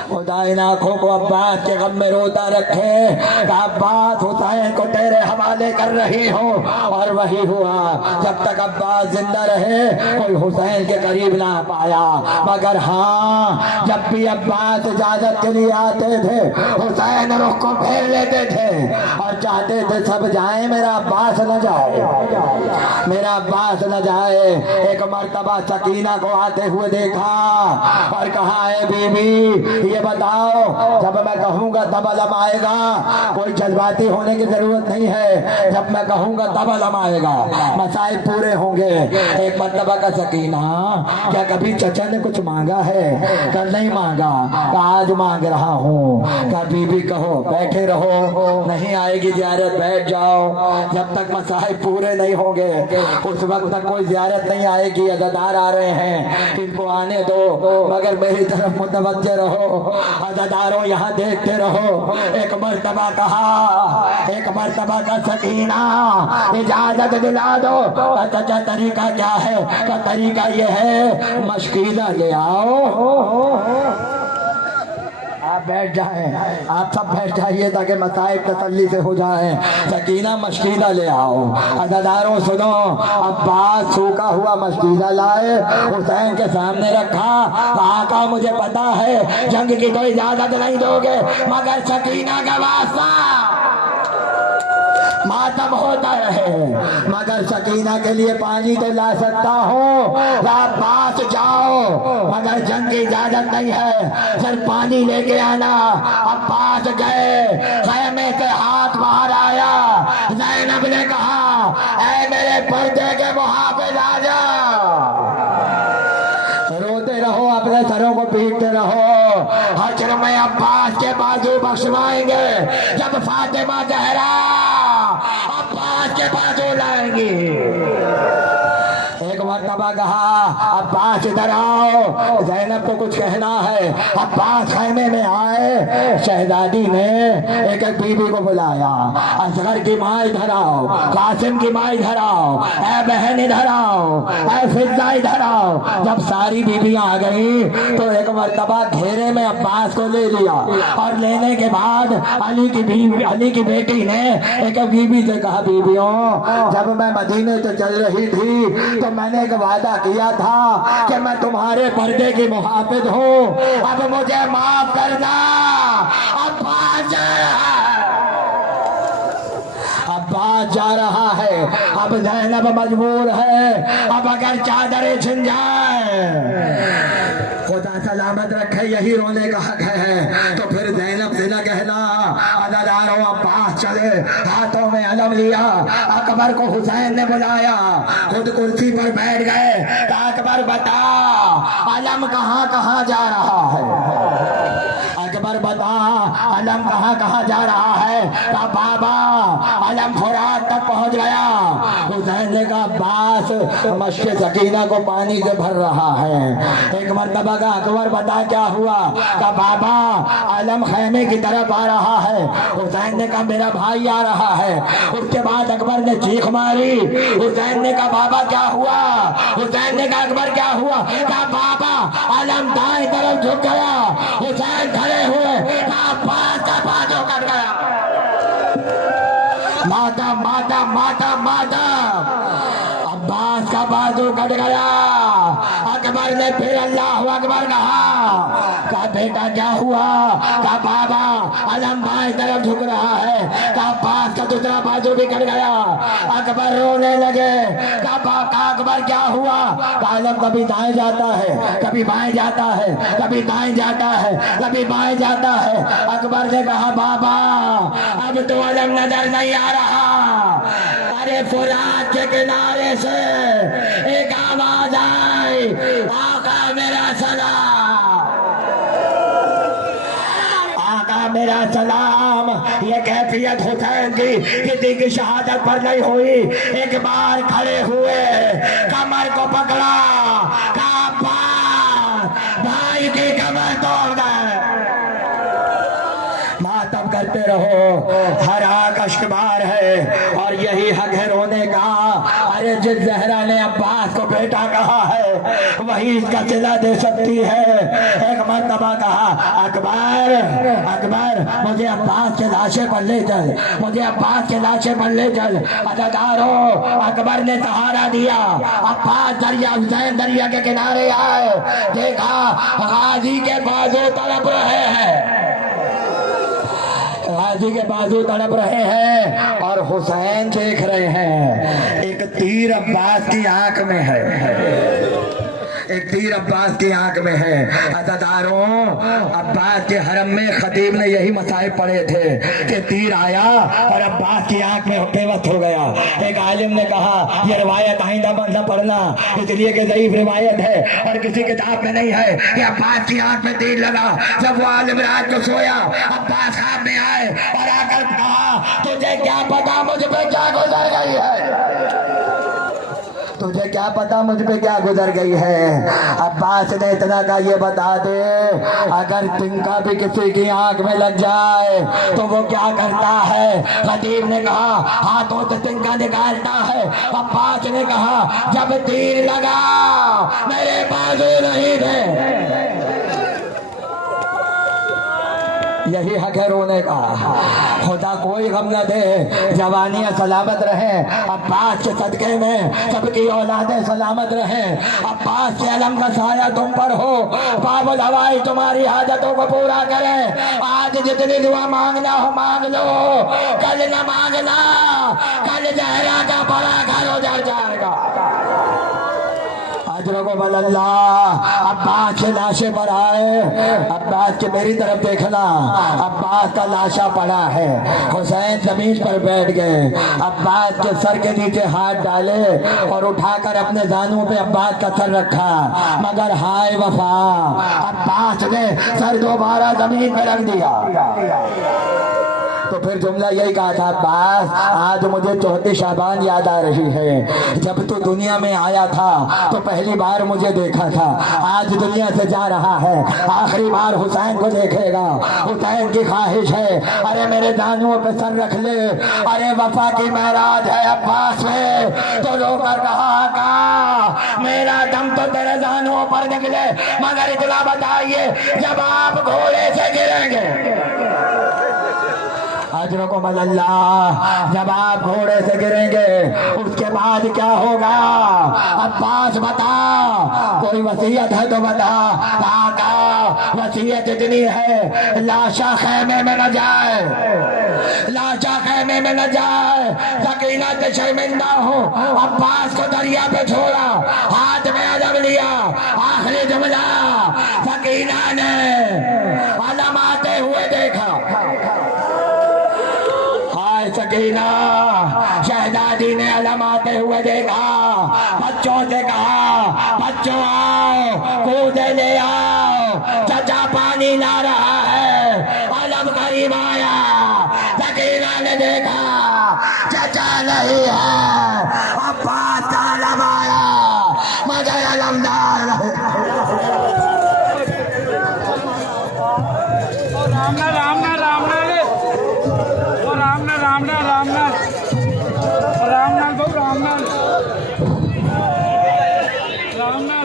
खुदा इन आंखों को अब्बास के गम में रोता रखे। अब्बास हुसैन को तेरे हवाले कर रही हो। और वही हुआ, जब तक अब्बास जिंदा रहे कोई हुसैन के करीब ना पाया। मगर हाँ, जब भी अब्बास इजाजत के लिए आते थे, हुसैन रुख को फेर लेते थे और चाहते थे सब जाए, मेरा अब्बास न जाए, मेरा अब्बास न जाए। एक मर्तबा सकीना को आते हुए देखा और कहा है बीबी ये बताओ, जब मैं कहूँगा तब अलम आएगा। कोई जज्बाती होने की जरूरत नहीं है, जब मैं कहूँगा तब अलम आएगा, मसाइल पूरे होंगे। एक मर्तबा का सकीना, क्या कभी चचा ने कुछ मांगा है? कल नहीं मांगा, आज मांग रहा हूँ। क्या बीबी कहो बैठे रहो, नहीं आएगी जियारत बैठ जाओ, जब तक मसाइल पूरे नहीं होंगे उस वक्त तक कोई जियारत नहीं आएगी। अज़ादार आ रहे हैं, इनको आने दो, मगर मेरी तरफ मुतवज्जे रहो, अज़ादारों यहाँ देखते रहो। एक मर्तबा कहा, एक मर्तबा का सकीना इजाजत दिला दो। अच्छा तरीका क्या है? का तरीका ये है, मशकीला ले आओ। आप बैठ जाएं, आप सब बैठ जाइए ताकि मसाइब तसल्ली से हो जाएं। सकीना मशकीला ले आओ। अज़ादारों सुनो, अब्बास सूखा हुआ मशकीला लाए, हुसैन के सामने रखा। आका मुझे पता है जंग की कोई इजाजत नहीं दोगे, मगर सकीना का वास्ता मातम होता रहे, मगर सकीना के लिए पानी तो ला सकता हूँ। अब्बास जाओ, मगर जंग की इजाजत नहीं है, सिर्फ पानी लेके आना। अब्बास गए, खैमे से हाथ बाहर आया। ज़ैनब ने कहा ऐ मेरे पर्दे के मुहाफिज आ जा। रोते रहो, अपने सरों को पीटते रहो। हश्र में अब्बास के बाजू बख्शवाएंगे, जब फातिमा ज़हरा अब्बास के बाजू लाएंगी। एक मर्तबा कहा अब्बास इधर आओ, ज़ैनब को कुछ कहना है। अब्बास खैमे में आए, शहजादी ने एक एक बीबी को बुलाया। असगर की माँ इधर आओ, कासिम की माँ इधर आओ, ऐ बहन इधर आओ, ऐ फिजा इधर आओ। जब सारी बीबियां आ गई तो एक मर्तबा घेरे में अब्बास को ले लिया और लेने के बाद अली की बेटी ने एक बीबी से कहा बीबियों, जब मैं मदीने से चल रही थी तो मैंने एक वादा किया था कि मैं तुम्हारे पर्दे की मुहाफिज हूँ, अब मुझे माफ करना। अब्बास जा रहा है, अब ज़ैनब मजबूर है, अब अगर चादरें छिन जाए, खुदा सलामत रखे, यही रोने का हक है। तो फिर ज़ैनब से हाथों में अलम लिया। अकबर को हुसैन ने बुलाया, खुद कुर्सी पर बैठ गए। अकबर बता अलम कहाँ कहाँ जा रहा है? अकबर बता अलम कहाँ कहाँ जा रहा है? कहा बाबा अलम फुरात तक पहुंच गया। हुसैन ने कहा अब्बास मस्जिद सकीना को पानी से भर रहा है। एक मरतबा का अकबर बता क्या हुआ? कहा बाबा अलम खैमे की तरफ आ रहा है। हुसैन ने कहा मेरा भाई आ रहा है। उसके बाद अकबर ने चीख मारी। हुसैन ने कहा बाबा क्या हुआ? हुसैन ने कहा अकबर क्या हुआ? कहा बाबा अलम दाएं तरफ झुक गया। हुसैन खड़े हुए, कहा अब्बास का बाजू कट गया। माता माता माता माता अब्बास का बाजू कट गया। अकबर ने फिर अल्लाह अकबर कहा बेटा क्या हुआ? कहा बाबा अलम बाएं तरफ झुक रहा है। कहा अब्बास का दूसरा बाजू भी कट गया। अकबर रोने लगे। कहा अकबर क्या हुआ? कहा अलम कभी दाएं जाता है, कभी बाएं जाता है, कभी दाएं जाता है, कभी बाएं जाता है। अकबर ने कहा बाबा अब तो अलम नजर नहीं आ रहा। अरे फुरात के किनारे से एक आवाज आई, आका मेरा सलाम, आका मेरा सलाम। ये कैफियत हुसैन की किसी की शहादत पर नहीं हुई। एक बार खड़े हुए, कमर को पकड़ा, कहा भाई की कमर तोड़ गए। मातम करते रहो, हर आंख अश्कबार है और यही हक है रोने का। अरे जिस जहरा ने अब्बास को बेटा कहा है वही इसका सिला दे सकती है। एक मरतबा कहा अकबर अकबर मुझे अब्बास के लाशे पर ले चल, मुझे अब्बास के लाशे पर ले चल। अदादारों अकबर ने सहारा दिया। अब्बास दरिया हुसैन दरिया के किनारे आए, देखा गाजी के बाजू तड़प रहे हैं, गाजी के बाजू तड़प रहे हैं और हुसैन देख रहे हैं। एक तीर अब्बास की आंख में है, एक तीर अब्बास की आंख में है। अदादारों अब्बास के हरम में खतीब ने यही मसाइब पढ़े थे कि तीर आया और अब्बास की आंख में बेवस हो गया। एक आलिम ने कहा यह रिवायत आइंदा न पढ़ना, इसलिए कि ज़ईफ रिवायत है और किसी किताब में नहीं है कि अब्बास की आंख में तीर लगा। जब वो आलिम रात को सोया, अब्बास ख्वाब में आए और आकर कहा तुझे क्या पता मुझ पे क्या गुजर गई है, तुझे क्या पता मुझ पे क्या गुजर गई है। अब्बास ने इतना का ये बता दे अगर तिनका भी किसी की आंख में लग जाए तो वो क्या करता है? खतीब ने कहा हाथों से तिनका निकालता है। अब्बास ने कहा जब तीर लगा मेरे बाजू नहीं थे। यही हक है रोने का। खुदा कोई गम न दे, जवानियां सलामत रहे। अब्बास के सदके में सबकी औलादें सलामत रहे। अब्बास के अलम का साया तुम पर हो, बाबुल हवाई तुम्हारी हाजतों को पूरा करें। आज जितनी दुआ मांगना हो मांग लो, कल न मांगना, कल जहरा का बड़ा घर उजड़ जाएगा। अल्लाह अब्बास के लाशे पर आए, अब्बास के मेरी तरफ देखना, अब्बास का लाशा पड़ा है। हुसैन जमीन पर बैठ गए, अब्बास के सर के नीचे हाथ डाले और उठाकर अपने जानों पे अब्बास का सर रखा। मगर हाय वफा, अब्बास ने सर दोबारा जमीन पे रख दिया। तो फिर जुमला यही कहा था अब्बास आज मुझे 34 शाबान याद आ रही है। जब तू दुनिया में आया था तो पहली बार मुझे देखा था, आज दुनिया से जा रहा है, आखिरी बार हुसैन को देखेगा। हुसैन की ख्वाहिश है अरे मेरे दानुओं पे सर रख ले। अरे वफा की महराज है अब्बास में। तो रोकर कहा का मेरा दम तो तेरे दानुओं पर निकले, मगर इतना बताइए जब आप घोड़े से गिरेंगे, अजरकुम अल्लाह, जब आप घोड़े से गिरेंगे उसके बाद क्या होगा? अब्बास बता, कोई वसीयत है तो बता। काका वसीयत इतनी है लाशा खेमे में न जाए, लाशा खेमे में न जाए। सकीना से शर्मिंदा हो, अब्बास को दरिया पे छोड़ा, हाथ में अलम लिया। आखिरी जुमला सकीना ने अलम आते हुए देखा। सकीना शहजादी ने अलम आते हुए देखा, बच्चों से कहा बच्चों आओ कूदे ले आओ, चचा पानी ला रहा है। अलम करीब आया, सकीना ने देखा चचा नहीं है, अब्बास का अलम आया, मगर अलमदार रामना रामना रामना ले ओ रामना रामना रामना रामना गो रामना रामना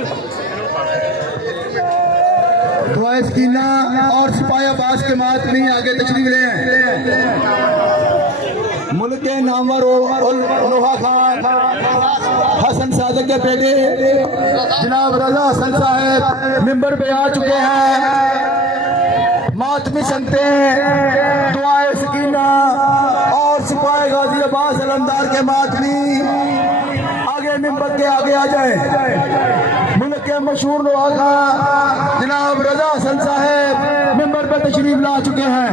दुआ सकीना और सिपाही अब्बास के मातमी आगे तशरीफ ले आए। मुल्क के नामवर लोहा खान हसन सादक के बेटे जनाब रजा हसन साहब मिंबर पे आ चुके हैं। मातमी संगते हैं, दुआए सकीना और सिपाही गाजी अब्बास अलमदार के मातमी आगे मिंबर के आगे आ जाए। मुल्क के मशहूर लोहा खान जनाब रजा हसन साहब मिंबर पे तशरीफ ला चुके हैं।